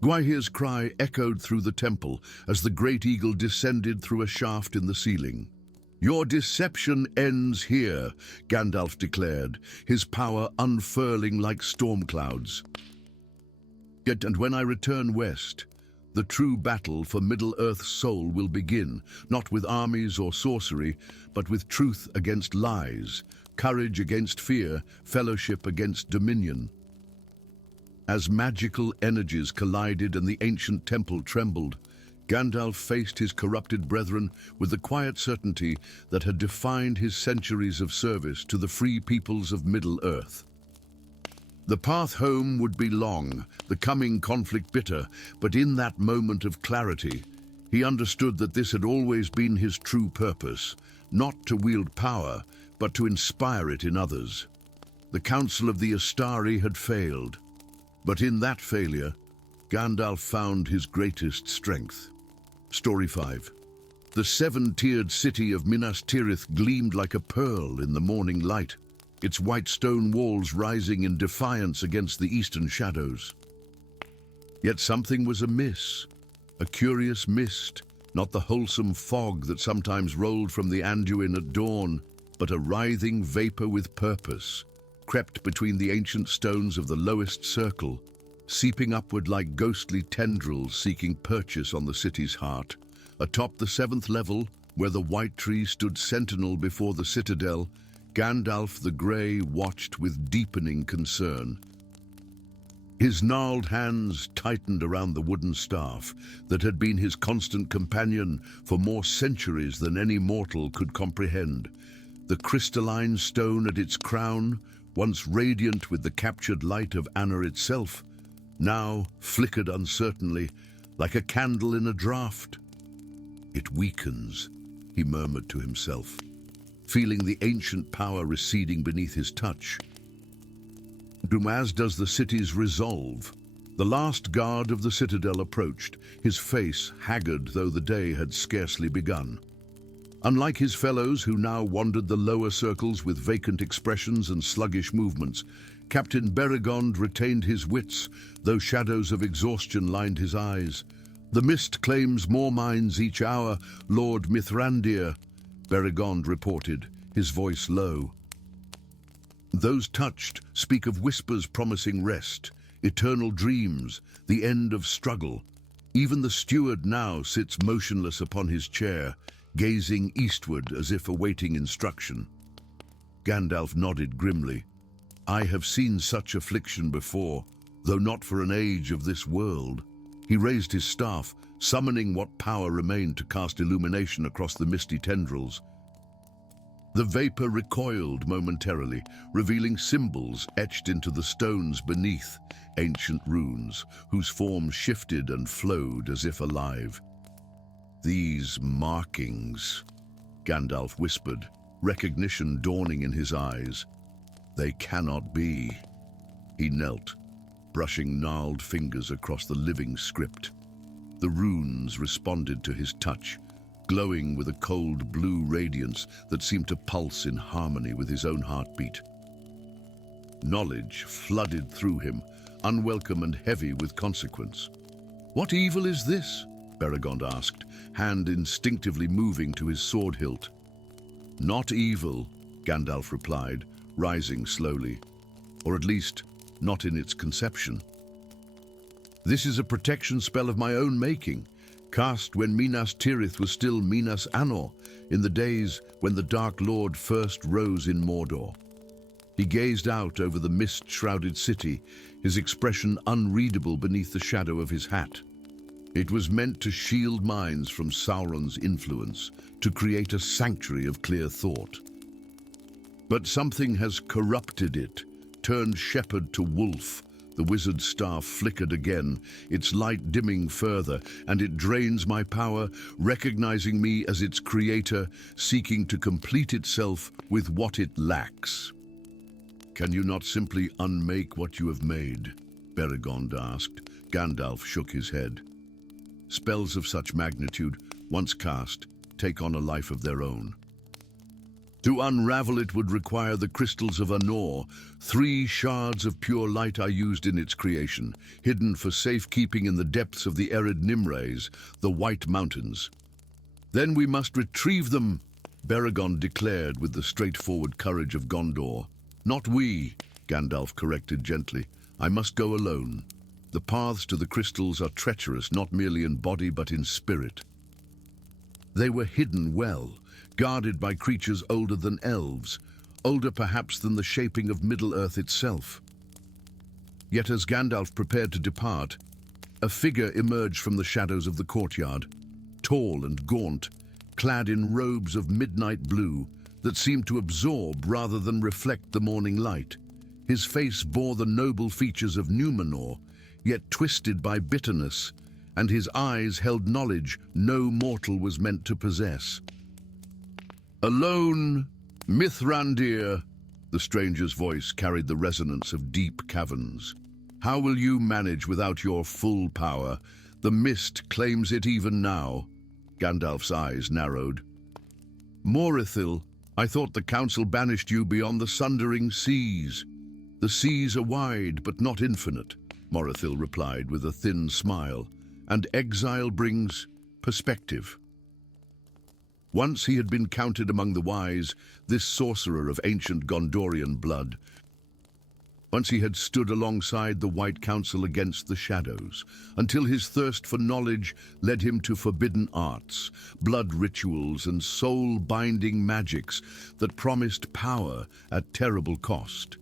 Gwaihir's cry echoed through the temple as the great eagle descended through a shaft in the ceiling. "Your deception ends here," Gandalf declared, his power unfurling like storm clouds. "Yet, and when I return west, The true battle for Middle-earth's soul will begin, not with armies or sorcery, but with truth against lies, courage against fear, fellowship against dominion. As magical energies collided and the ancient temple trembled, Gandalf faced his corrupted brethren with the quiet certainty that had defined his centuries of service to the free peoples of Middle-earth. The path home would be long, the coming conflict bitter, but in that moment of clarity, he understood that this had always been his true purpose, not to wield power, but to inspire it in others. The Council of the Astari had failed, but in that failure, Gandalf found his greatest strength. Story 5. The seven-tiered city of Minas Tirith gleamed like a pearl in the morning light, its white stone walls rising in defiance against the eastern shadows. Yet something was amiss, a curious mist, not the wholesome fog that sometimes rolled from the Anduin at dawn, but a writhing vapor with purpose, crept between the ancient stones of the lowest circle, seeping upward like ghostly tendrils seeking purchase on the city's heart. Atop the seventh level, where the white tree stood sentinel before the citadel, Gandalf the Grey watched with deepening concern. His gnarled hands tightened around the wooden staff that had been his constant companion for more centuries than any mortal could comprehend. The crystalline stone at its crown, once radiant with the captured light of Anna itself, now flickered uncertainly, like a candle in a draught. "It weakens," he murmured to himself, feeling the ancient power receding beneath his touch. As does the city's resolve. The last guard of the citadel approached, his face haggard though the day had scarcely begun. Unlike his fellows who now wandered the lower circles with vacant expressions and sluggish movements, Captain Beregond retained his wits, though shadows of exhaustion lined his eyes. "The mist claims more minds each hour, Lord Mithrandir," Beregond reported, his voice low. "Those touched speak of whispers promising rest, eternal dreams, the end of struggle. Even the steward now sits motionless upon his chair, gazing eastward as if awaiting instruction." Gandalf nodded grimly. "I have seen such affliction before, though not for an age of this world." He raised his staff, summoning what power remained to cast illumination across the misty tendrils. The vapor recoiled momentarily, revealing symbols etched into the stones beneath, ancient runes, whose forms shifted and flowed as if alive. "These markings," Gandalf whispered, recognition dawning in his eyes. "They cannot be." He knelt, brushing gnarled fingers across the living script. The runes responded to his touch, glowing with a cold blue radiance that seemed to pulse in harmony with his own heartbeat. Knowledge flooded through him, unwelcome and heavy with consequence. "What evil is this?" Beregond asked, hand instinctively moving to his sword hilt. "Not evil," Gandalf replied, rising slowly. "Or at least, not in its conception. This is a protection spell of my own making, cast when Minas Tirith was still Minas Anor, in the days when the Dark Lord first rose in Mordor." He gazed out over the mist-shrouded city, his expression unreadable beneath the shadow of his hat. "It was meant to shield minds from Sauron's influence, to create a sanctuary of clear thought. But something has corrupted it, turned shepherd to wolf." The wizard's staff flickered again, its light dimming further, "and it drains my power, recognizing me as its creator, seeking to complete itself with what it lacks." "Can you not simply unmake what you have made?" Beregond asked. Gandalf shook his head. "Spells of such magnitude, once cast, take on a life of their own. To unravel it would require the crystals of Anor. 3 shards of pure light are used in its creation, hidden for safekeeping in the depths of the arid Nimrays, the White Mountains. Then we must retrieve them," Beregond declared with the straightforward courage of Gondor. "Not we," Gandalf corrected gently. "I must go alone." The paths to the crystals are treacherous not merely in body but in spirit. They were hidden well, guarded by creatures older than elves, older perhaps than the shaping of Middle-earth itself. Yet as Gandalf prepared to depart, a figure emerged from the shadows of the courtyard, tall and gaunt, clad in robes of midnight blue that seemed to absorb rather than reflect the morning light. His face bore the noble features of Numenor, yet twisted by bitterness, and his eyes held knowledge no mortal was meant to possess. "Alone, Mithrandir," the stranger's voice carried the resonance of deep caverns. "How will you manage without your full power? The mist claims it even now." Gandalf's eyes narrowed. "Morithil, I thought the council banished you beyond the sundering seas." "The seas are wide, but not infinite," Morithil replied with a thin smile, "and exile brings perspective." Once he had been counted among the wise, this sorcerer of ancient Gondorian blood. Once he had stood alongside the White Council against the shadows, until his thirst for knowledge led him to forbidden arts, blood rituals and soul-binding magics that promised power at terrible cost.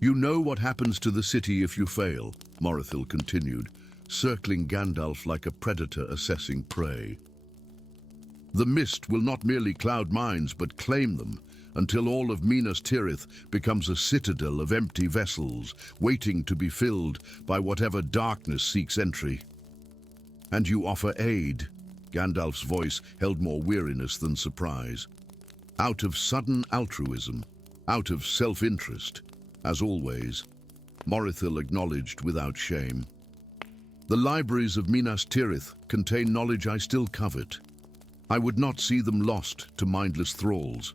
"You know what happens to the city if you fail," Morithil continued, circling Gandalf like a predator assessing prey. "The mist will not merely cloud minds but claim them, until all of Minas Tirith becomes a citadel of empty vessels, waiting to be filled by whatever darkness seeks entry. And you offer aid." Gandalf's voice held more weariness than surprise. "Out of sudden altruism, out of self-interest, as always," Morithil acknowledged without shame. "The libraries of Minas Tirith contain knowledge I still covet. I would not see them lost to mindless thralls.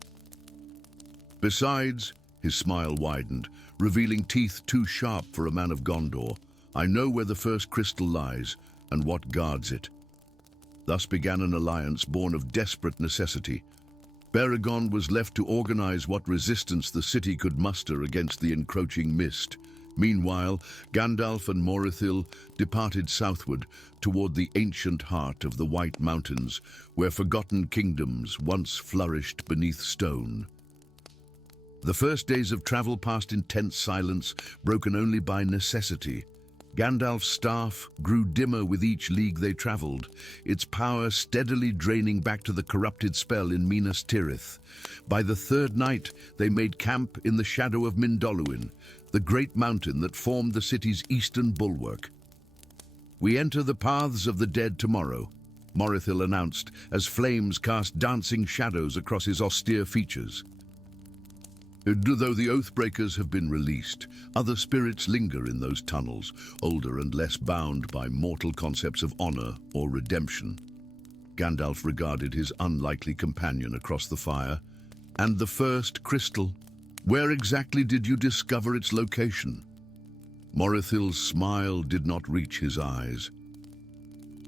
Besides," his smile widened, revealing teeth too sharp for a man of Gondor, "I know where the first crystal lies and what guards it." Thus began an alliance born of desperate necessity. Baragon was left to organize what resistance the city could muster against the encroaching mist. Meanwhile, Gandalf and Morithil departed southward toward the ancient heart of the White Mountains, where forgotten kingdoms once flourished beneath stone. The first days of travel passed in tense silence, broken only by necessity. Gandalf's staff grew dimmer with each league they traveled, its power steadily draining back to the corrupted spell in Minas Tirith. By the third night, they made camp in the shadow of Mindoluin, the great mountain that formed the city's eastern bulwark. "We enter the paths of the dead tomorrow," Morithil announced as flames cast dancing shadows across his austere features. "Though the Oathbreakers have been released, other spirits linger in those tunnels, older and less bound by mortal concepts of honor or redemption." Gandalf regarded his unlikely companion across the fire. "And the first crystal? Where exactly did you discover its location?" Morithil's smile did not reach his eyes.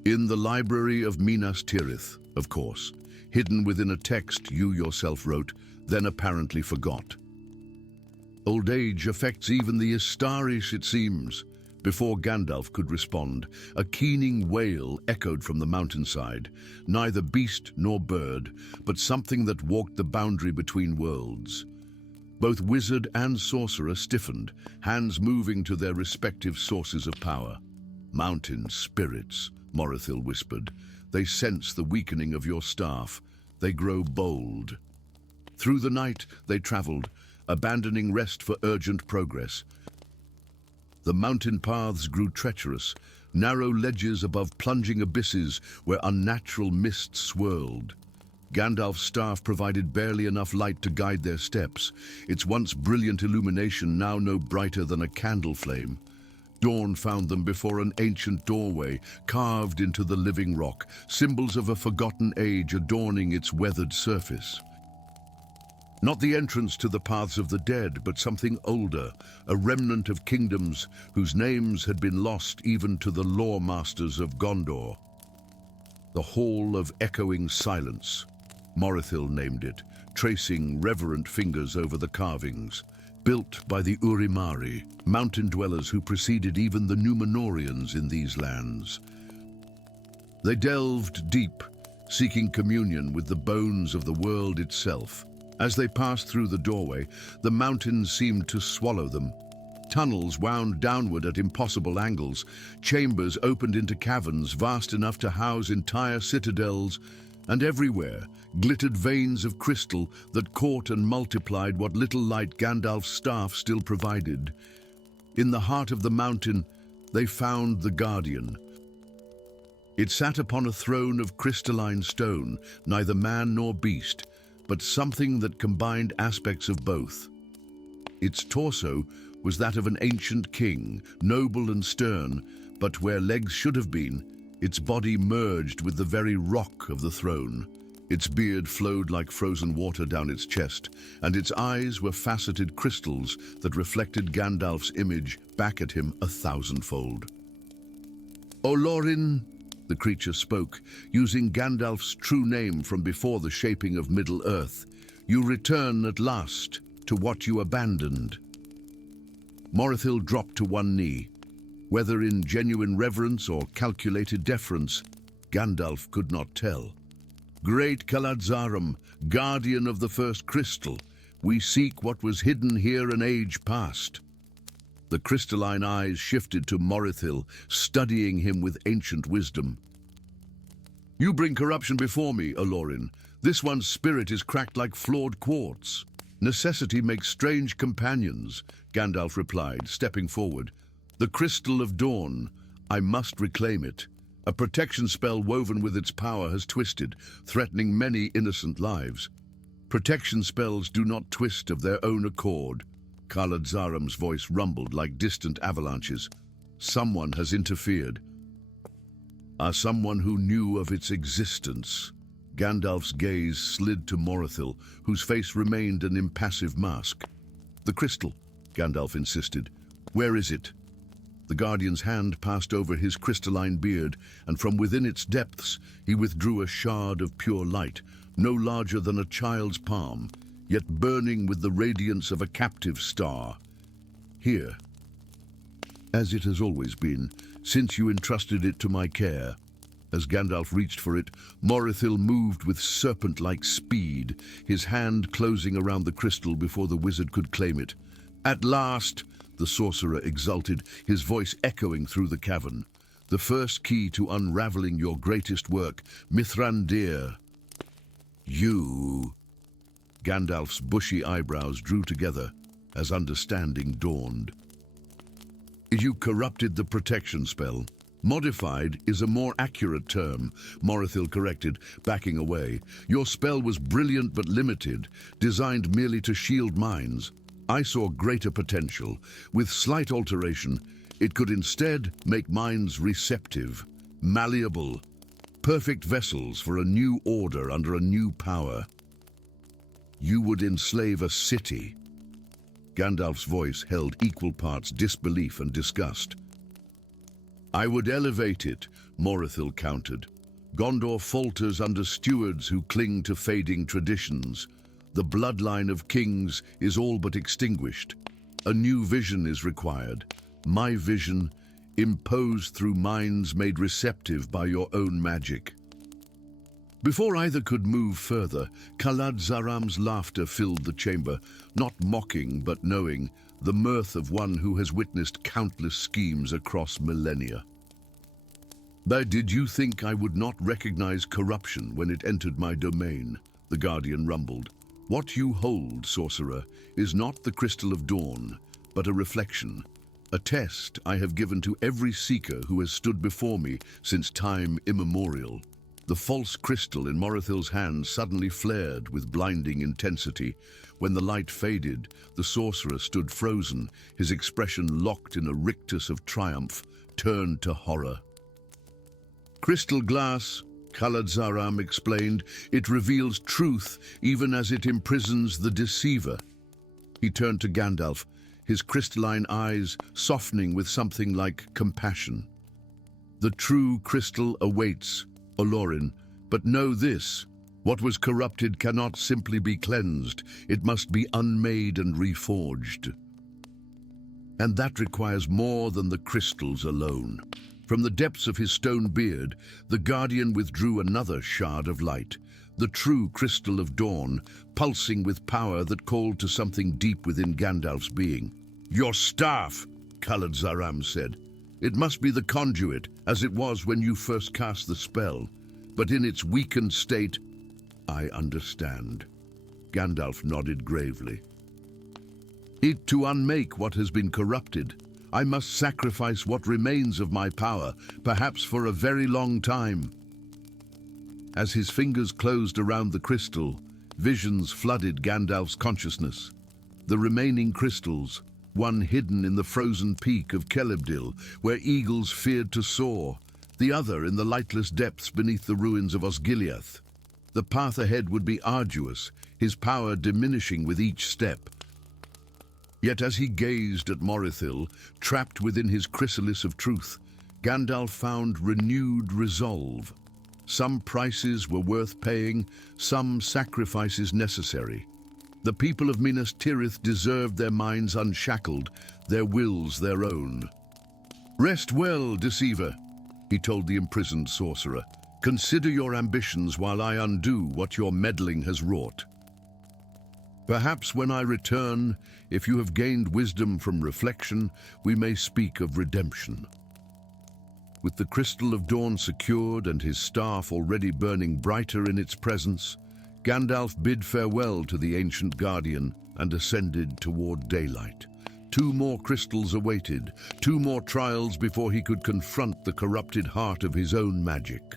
"In the library of Minas Tirith, of course, hidden within a text you yourself wrote, then apparently forgot. Old age affects even the Istarish, it seems." Before Gandalf could respond, a keening wail echoed from the mountainside, neither beast nor bird, but something that walked the boundary between worlds. Both wizard and sorcerer stiffened, hands moving to their respective sources of power. "Mountain spirits," Morithil whispered. "They sense the weakening of your staff. They grow bold." Through the night they traveled, abandoning rest for urgent progress. The mountain paths grew treacherous, narrow ledges above plunging abysses where unnatural mists swirled. Gandalf's staff provided barely enough light to guide their steps, its once brilliant illumination now no brighter than a candle flame. Dawn found them before an ancient doorway, carved into the living rock, symbols of a forgotten age adorning its weathered surface. Not the entrance to the paths of the dead, but something older, a remnant of kingdoms whose names had been lost even to the lore masters of Gondor. The Hall of Echoing Silence, Morithil named it, tracing reverent fingers over the carvings. built by the Urimari, mountain dwellers who preceded even the Númenóreans in these lands. They delved deep, seeking communion with the bones of the world itself. As they passed through the doorway, the mountains seemed to swallow them. Tunnels wound downward at impossible angles. Chambers opened into caverns vast enough to house entire citadels, and everywhere glittered veins of crystal that caught and multiplied what little light Gandalf's staff still provided. In the heart of the mountain, they found the Guardian. It sat upon a throne of crystalline stone, neither man nor beast, but something that combined aspects of both. Its torso was that of an ancient king, noble and stern, but where legs should have been, its body merged with the very rock of the throne. Its beard flowed like frozen water down its chest, and its eyes were faceted crystals that reflected Gandalf's image back at him 1,000-fold. "Olorin," the creature spoke, using Gandalf's true name from before the shaping of Middle-earth. "You return at last to what you abandoned." Morithil dropped to one knee. Whether in genuine reverence or calculated deference, Gandalf could not tell. "Great Caladzaram, guardian of the first crystal, we seek what was hidden here an age past." The crystalline eyes shifted to Morithil, studying him with ancient wisdom. "You bring corruption before me, Olorin. This one's spirit is cracked like flawed quartz." "Necessity makes strange companions," Gandalf replied, stepping forward. "The Crystal of Dawn, I must reclaim it. A protection spell woven with its power has twisted, threatening many innocent lives. Protection spells do not twist of their own accord." Caladzaram's voice rumbled like distant avalanches. "Someone has interfered." Someone who knew of its existence." Gandalf's gaze slid to Morithil, whose face remained an impassive mask. "The crystal," Gandalf insisted. "Where is it?" The Guardian's hand passed over his crystalline beard, and from within its depths he withdrew a shard of pure light, no larger than a child's palm, yet burning with the radiance of a captive star. "Here. As it has always been, since you entrusted it to my care." As Gandalf reached for it, Morithil moved with serpent-like speed, his hand closing around the crystal before the wizard could claim it. "At last!" the sorcerer exulted, his voice echoing through the cavern. "The first key to unraveling your greatest work, Mithrandir." "You..." Gandalf's bushy eyebrows drew together as understanding dawned. "You corrupted the protection spell." "Modified is a more accurate term," Morithil corrected, backing away. "Your spell was brilliant but limited, designed merely to shield minds. I saw greater potential. With slight alteration, it could instead make minds receptive, malleable, perfect vessels for a new order under a new power." "You would enslave a city." Gandalf's voice held equal parts disbelief and disgust. "I would elevate it," Morithil countered. "Gondor falters under stewards who cling to fading traditions. The bloodline of kings is all but extinguished. A new vision is required. My vision, imposed through minds made receptive by your own magic." Before either could move further, Caladzaram's laughter filled the chamber, not mocking but knowing, the mirth of one who has witnessed countless schemes across millennia. "But did you think I would not recognize corruption when it entered my domain?" the Guardian rumbled. "What you hold, sorcerer, is not the Crystal of Dawn, but a reflection, a test I have given to every seeker who has stood before me since time immemorial." The false crystal in Morithil's hand suddenly flared with blinding intensity. When the light faded, the sorcerer stood frozen, his expression locked in a rictus of triumph, turned to horror. "Crystal glass," Caladzaram explained, "it reveals truth even as it imprisons the deceiver." He turned to Gandalf, his crystalline eyes softening with something like compassion. "The true crystal awaits, Olorin, but know this, What was corrupted cannot simply be cleansed, it must be unmade and reforged. And that requires more than the crystals alone. From the depths of his stone beard, the Guardian withdrew another shard of light, the true crystal of dawn, pulsing with power that called to something deep within Gandalf's being. "Your staff," Khaled Zaram said. "It must be the conduit, as it was when you first cast the spell. But in its weakened state, I understand." Gandalf nodded gravely. To unmake what has been corrupted, I must sacrifice what remains of my power, perhaps for a very long time." As his fingers closed around the crystal, visions flooded Gandalf's consciousness. The remaining crystals, one hidden in the frozen peak of Celebdil, where eagles feared to soar, the other in the lightless depths beneath the ruins of Osgiliath. The path ahead would be arduous, his power diminishing with each step. Yet as he gazed at Morithil, trapped within his chrysalis of truth, Gandalf found renewed resolve. Some prices were worth paying, some sacrifices necessary. The people of Minas Tirith deserved their minds unshackled, their wills their own. "Rest well, deceiver," he told the imprisoned sorcerer. "Consider your ambitions while I undo what your meddling has wrought. Perhaps when I return, if you have gained wisdom from reflection, we may speak of redemption." With the crystal of dawn secured and his staff already burning brighter in its presence, Gandalf bid farewell to the ancient guardian and ascended toward daylight. 2 more crystals awaited, 2 more trials before he could confront the corrupted heart of his own magic.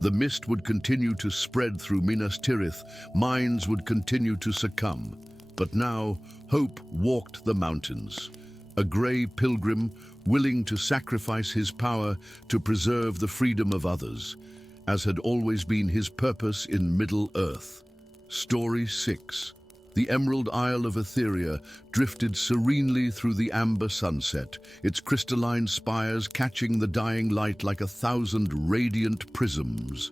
The mist would continue to spread through Minas Tirith, minds would continue to succumb. But now, hope walked the mountains. A Grey Pilgrim, willing to sacrifice his power to preserve the freedom of others, as had always been his purpose in Middle-earth. Story 6. The Emerald Isle of Etheria drifted serenely through the amber sunset, its crystalline spires catching the dying light like 1,000 radiant prisms.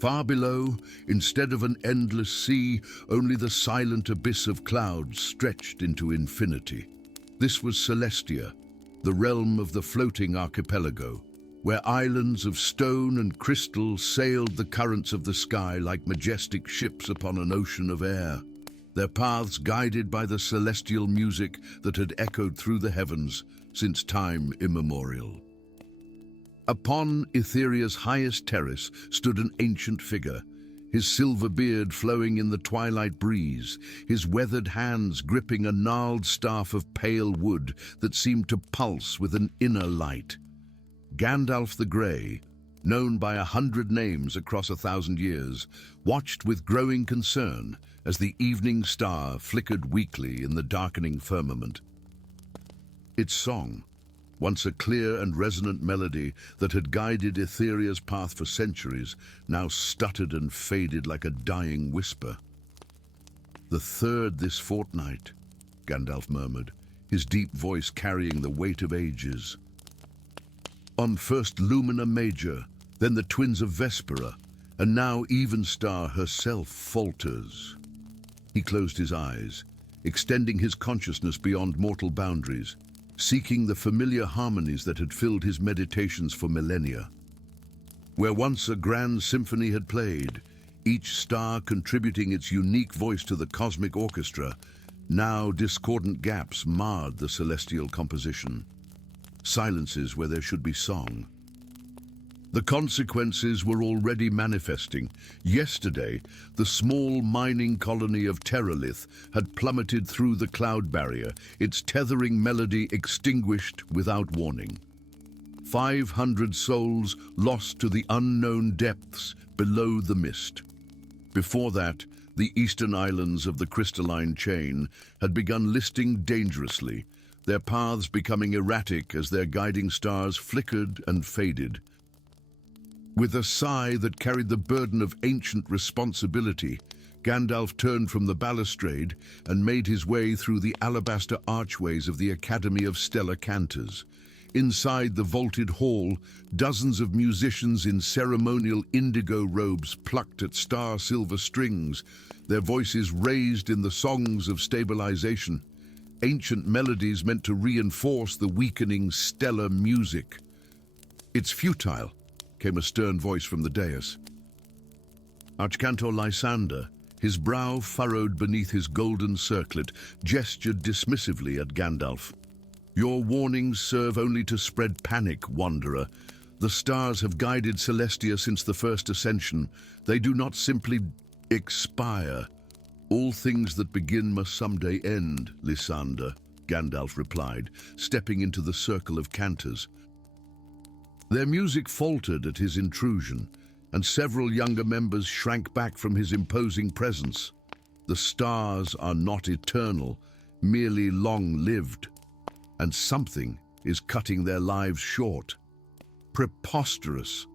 Far below, instead of an endless sea, only the silent abyss of clouds stretched into infinity. This was Celestia, the realm of the floating archipelago, where islands of stone and crystal sailed the currents of the sky like majestic ships upon an ocean of air, their paths guided by the celestial music that had echoed through the heavens since time immemorial. Upon Etheria's highest terrace stood an ancient figure, his silver beard flowing in the twilight breeze, his weathered hands gripping a gnarled staff of pale wood that seemed to pulse with an inner light. Gandalf the Grey, known by 100 names across 1,000 years, watched with growing concern as the evening star flickered weakly in the darkening firmament. Its song, once a clear and resonant melody that had guided Etheria's path for centuries, now stuttered and faded like a dying whisper. "The third this fortnight," Gandalf murmured, his deep voice carrying the weight of ages. "On first Lumina Major, then the twins of Vespera, and now Evenstar herself falters." He closed his eyes, extending his consciousness beyond mortal boundaries, seeking the familiar harmonies that had filled his meditations for millennia. Where once a grand symphony had played, each star contributing its unique voice to the cosmic orchestra, now discordant gaps marred the celestial composition. Silences where there should be song. The consequences were already manifesting. Yesterday, the small mining colony of Terralith had plummeted through the cloud barrier, its tethering melody extinguished without warning. 500 souls lost to the unknown depths below the mist. Before that, the eastern islands of the crystalline chain had begun listing dangerously, their paths becoming erratic as their guiding stars flickered and faded. With a sigh that carried the burden of ancient responsibility, Gandalf turned from the balustrade and made his way through the alabaster archways of the Academy of Stellar Cantors. Inside the vaulted hall, dozens of musicians in ceremonial indigo robes plucked at star-silver strings, their voices raised in the songs of stabilization, ancient melodies meant to reinforce the weakening stellar music. "It's futile," came a stern voice from the dais. Archcantor Lysander, his brow furrowed beneath his golden circlet, gestured dismissively at Gandalf. "Your warnings serve only to spread panic, Wanderer. The stars have guided Celestia since the first ascension. They do not simply expire. All things that begin must someday end, Lysander," Gandalf replied, stepping into the circle of cantors. Their music faltered at his intrusion, and several younger members shrank back from his imposing presence. The stars are not eternal, merely long-lived, and something is cutting their lives short. Preposterous.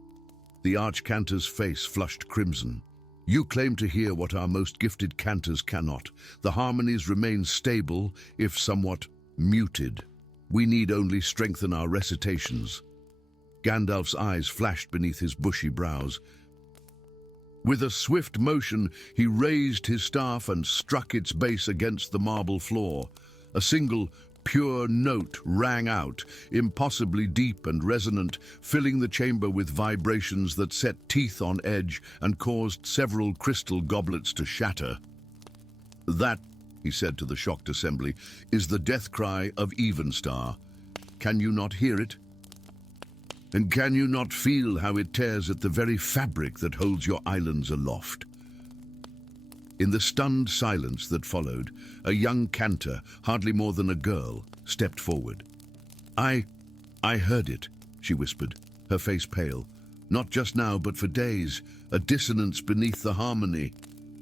The archcantor's face flushed crimson. "You claim to hear what our most gifted cantors cannot. The harmonies remain stable, if somewhat muted. We need only strengthen our recitations." Gandalf's eyes flashed beneath his bushy brows. With a swift motion, he raised his staff and struck its base against the marble floor. A single, pure note rang out, impossibly deep and resonant, filling the chamber with vibrations that set teeth on edge and caused several crystal goblets to shatter. "That," he said to the shocked assembly, "is the death cry of Evenstar. Can you not hear it? And can you not feel how it tears at the very fabric that holds your islands aloft?" In the stunned silence that followed, a young cantor, hardly more than a girl, stepped forward. I heard it," she whispered, her face pale. "Not just now, but for days, a dissonance beneath the harmony."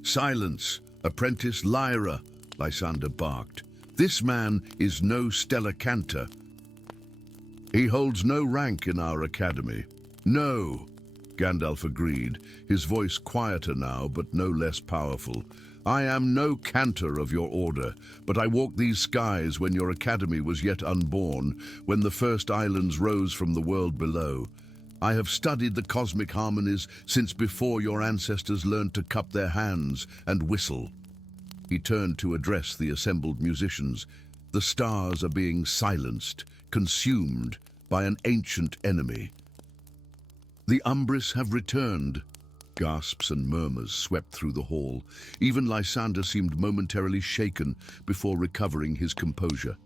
"Silence, apprentice Lyra," Lysander barked. "This man is no stellar cantor. He holds no rank in our academy." "No," Gandalf agreed, his voice quieter now but no less powerful. "I am no cantor of your order, but I walked these skies when your academy was yet unborn, when the first islands rose from the world below. I have studied the cosmic harmonies since before your ancestors learned to cup their hands and whistle." He turned to address the assembled musicians. "The stars are being silenced, consumed by an ancient enemy. The Umbris have returned." Gasps and murmurs swept through the hall. Even Lysander seemed momentarily shaken before recovering his composure.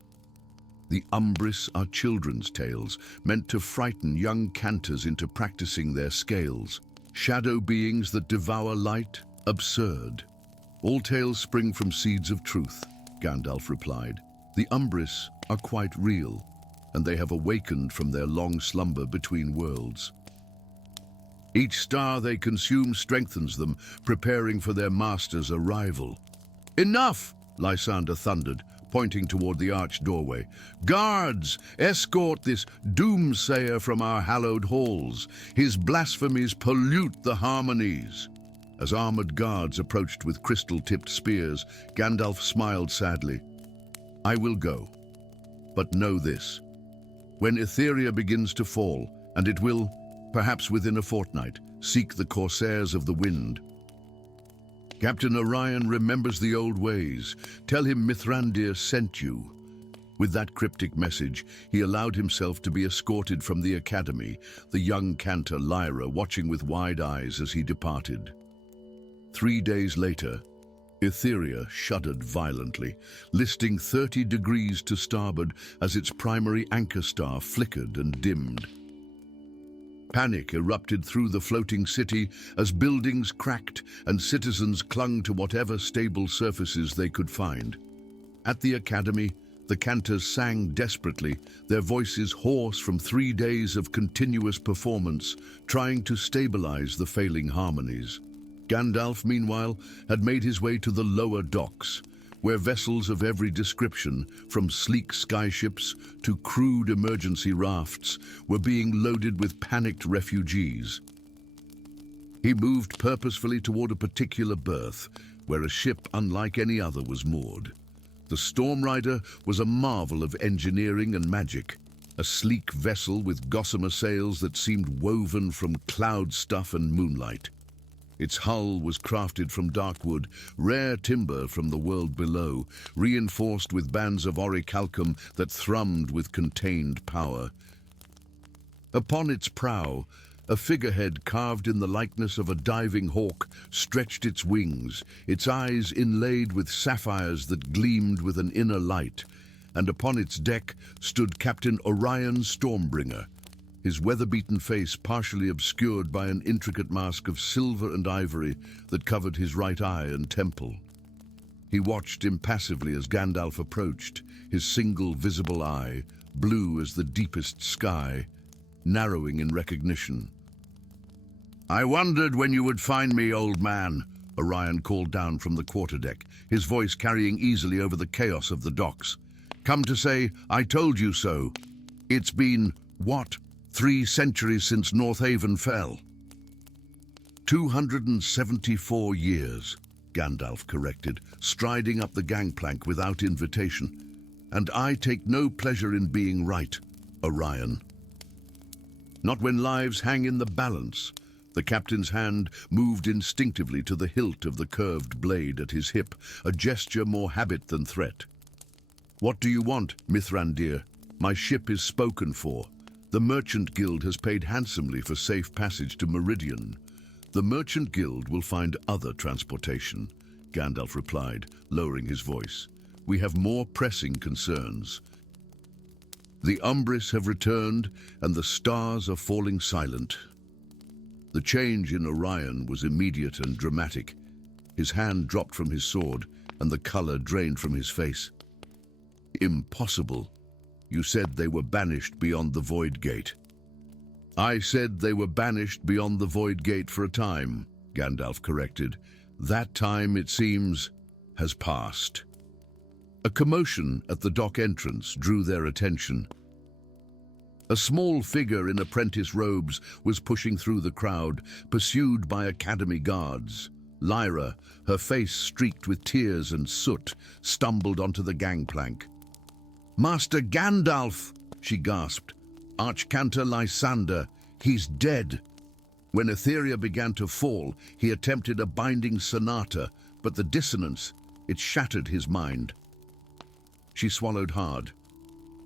"The Umbris are children's tales, meant to frighten young cantors into practicing their scales. Shadow beings that devour light? Absurd. All tales spring from seeds of truth," Gandalf replied. "The Umbris are quite real, and they have awakened from their long slumber between worlds. Each star they consume strengthens them, preparing for their master's arrival." "Enough!" Lysander thundered, pointing toward the arched doorway. "Guards, escort this doomsayer from our hallowed halls. His blasphemies pollute the harmonies." As armored guards approached with crystal-tipped spears, Gandalf smiled sadly. "I will go, but know this. When Etheria begins to fall, and it will, perhaps within a fortnight, seek the corsairs of the wind. Captain Orion remembers the old ways. Tell him Mithrandir sent you." With that cryptic message, he allowed himself to be escorted from the academy, the young cantor Lyra watching with wide eyes as he departed. 3 days later, Etheria shuddered violently, listing 30 degrees to starboard as its primary anchor star flickered and dimmed. Panic erupted through the floating city as buildings cracked and citizens clung to whatever stable surfaces they could find. At the academy, the cantors sang desperately, their voices hoarse from 3 days of continuous performance, trying to stabilize the failing harmonies. Gandalf, meanwhile, had made his way to the lower docks, where vessels of every description, from sleek skyships to crude emergency rafts, were being loaded with panicked refugees. He moved purposefully toward a particular berth, where a ship unlike any other was moored. The Storm Rider was a marvel of engineering and magic. a sleek vessel with gossamer sails that seemed woven from cloud stuff and moonlight. Its hull was crafted from dark wood, rare timber from the world below, reinforced with bands of orichalcum that thrummed with contained power. Upon its prow, a figurehead carved in the likeness of a diving hawk stretched its wings, its eyes inlaid with sapphires that gleamed with an inner light, and upon its deck stood Captain Orion Stormbringer, his weather-beaten face partially obscured by an intricate mask of silver and ivory that covered his right eye and temple. He watched impassively as Gandalf approached, his single visible eye, blue as the deepest sky, narrowing in recognition. "I wondered when you would find me, old man," Orion called down from the quarterdeck, his voice carrying easily over the chaos of the docks. "Come to say, I told you so. It's been, what, 3 centuries since Northaven fell?" 274 years, Gandalf corrected, striding up the gangplank without invitation. "And I take no pleasure in being right, Orion. Not when lives hang in the balance." The captain's hand moved instinctively to the hilt of the curved blade at his hip, a gesture more habit than threat. "What do you want, Mithrandir? My ship is spoken for. The Merchant Guild has paid handsomely for safe passage to Meridian." "The Merchant Guild will find other transportation," Gandalf replied, lowering his voice. "We have more pressing concerns. The Umbris have returned, and the stars are falling silent." The change in Orion was immediate and dramatic. His hand dropped from his sword, and the color drained from his face. "Impossible. You said they were banished beyond the Void Gate." "I said they were banished beyond the Void Gate for a time," Gandalf corrected. "That time, it seems, has passed." A commotion at the dock entrance drew their attention. A small figure in apprentice robes was pushing through the crowd, pursued by academy guards. Lyra, her face streaked with tears and soot, stumbled onto the gangplank. "Master Gandalf!" she gasped. "Archcantor Lysander, he's dead." When Etheria began to fall, he attempted a binding sonata, but the dissonance, it shattered his mind. She swallowed hard.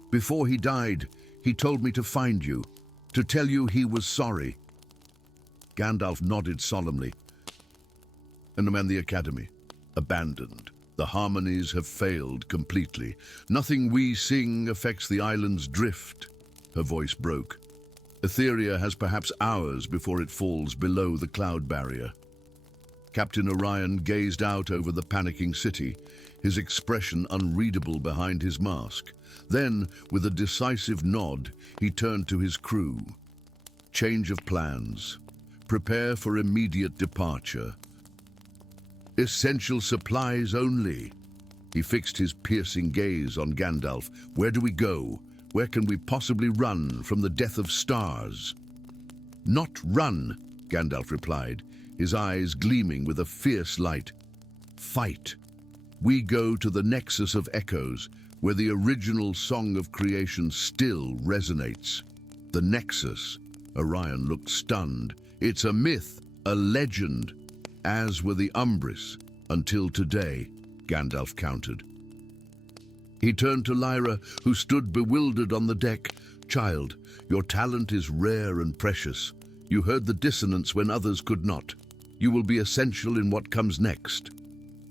"Before he died, he told me to find you, to tell you he was sorry." Gandalf nodded solemnly. "And the Academy, abandoned. The harmonies have failed completely. Nothing we sing affects the island's drift." Her voice broke. "Etheria has perhaps hours before it falls below the cloud barrier." Captain Orion gazed out over the panicking city, his expression unreadable behind his mask. Then, with a decisive nod, he turned to his crew. "Change of plans. Prepare for immediate departure. Essential supplies only." He fixed his piercing gaze on Gandalf. "Where do we go? Where can we possibly run from the death of stars?" "Not run," Gandalf replied, his eyes gleaming with a fierce light. "Fight. We go to the Nexus of Echoes, where the original song of creation still resonates." "The Nexus?" Orion looked stunned. "It's a myth, a legend, as were the Umbris, until today," Gandalf countered. He turned to Lyra, who stood bewildered on the deck. "Child, your talent is rare and precious. You heard the dissonance when others could not. You will be essential in what comes next."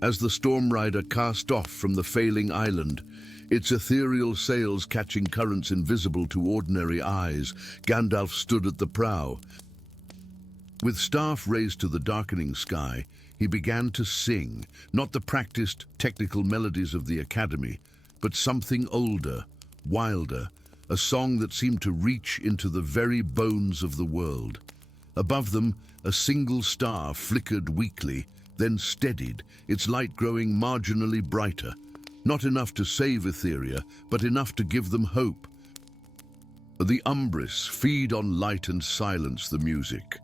As the Storm Rider cast off from the failing island, its ethereal sails catching currents invisible to ordinary eyes, Gandalf stood at the prow. With staff raised to the darkening sky, he began to sing, not the practiced, technical melodies of the Academy, but something older, wilder, a song that seemed to reach into the very bones of the world. Above them, a single star flickered weakly, then steadied, its light growing marginally brighter. Not enough to save Etheria, but enough to give them hope. "The Umbris feed on light and silence the music,"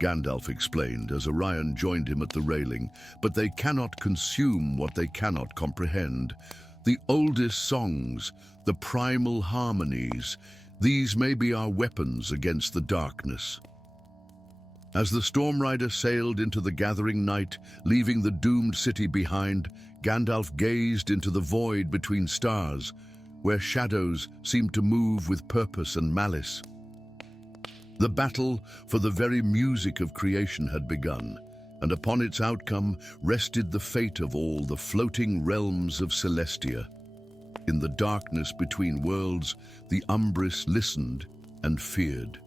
Gandalf explained as Orion joined him at the railing, "but they cannot consume what they cannot comprehend. The oldest songs, the primal harmonies, These may be our weapons against the darkness. As the Storm Rider sailed into the gathering night, leaving the doomed city behind, Gandalf gazed into the void between stars, where shadows seemed to move with purpose and malice. The battle for the very music of creation had begun, and upon its outcome rested the fate of all the floating realms of Celestia. In the darkness between worlds, the Umbrus listened and feared.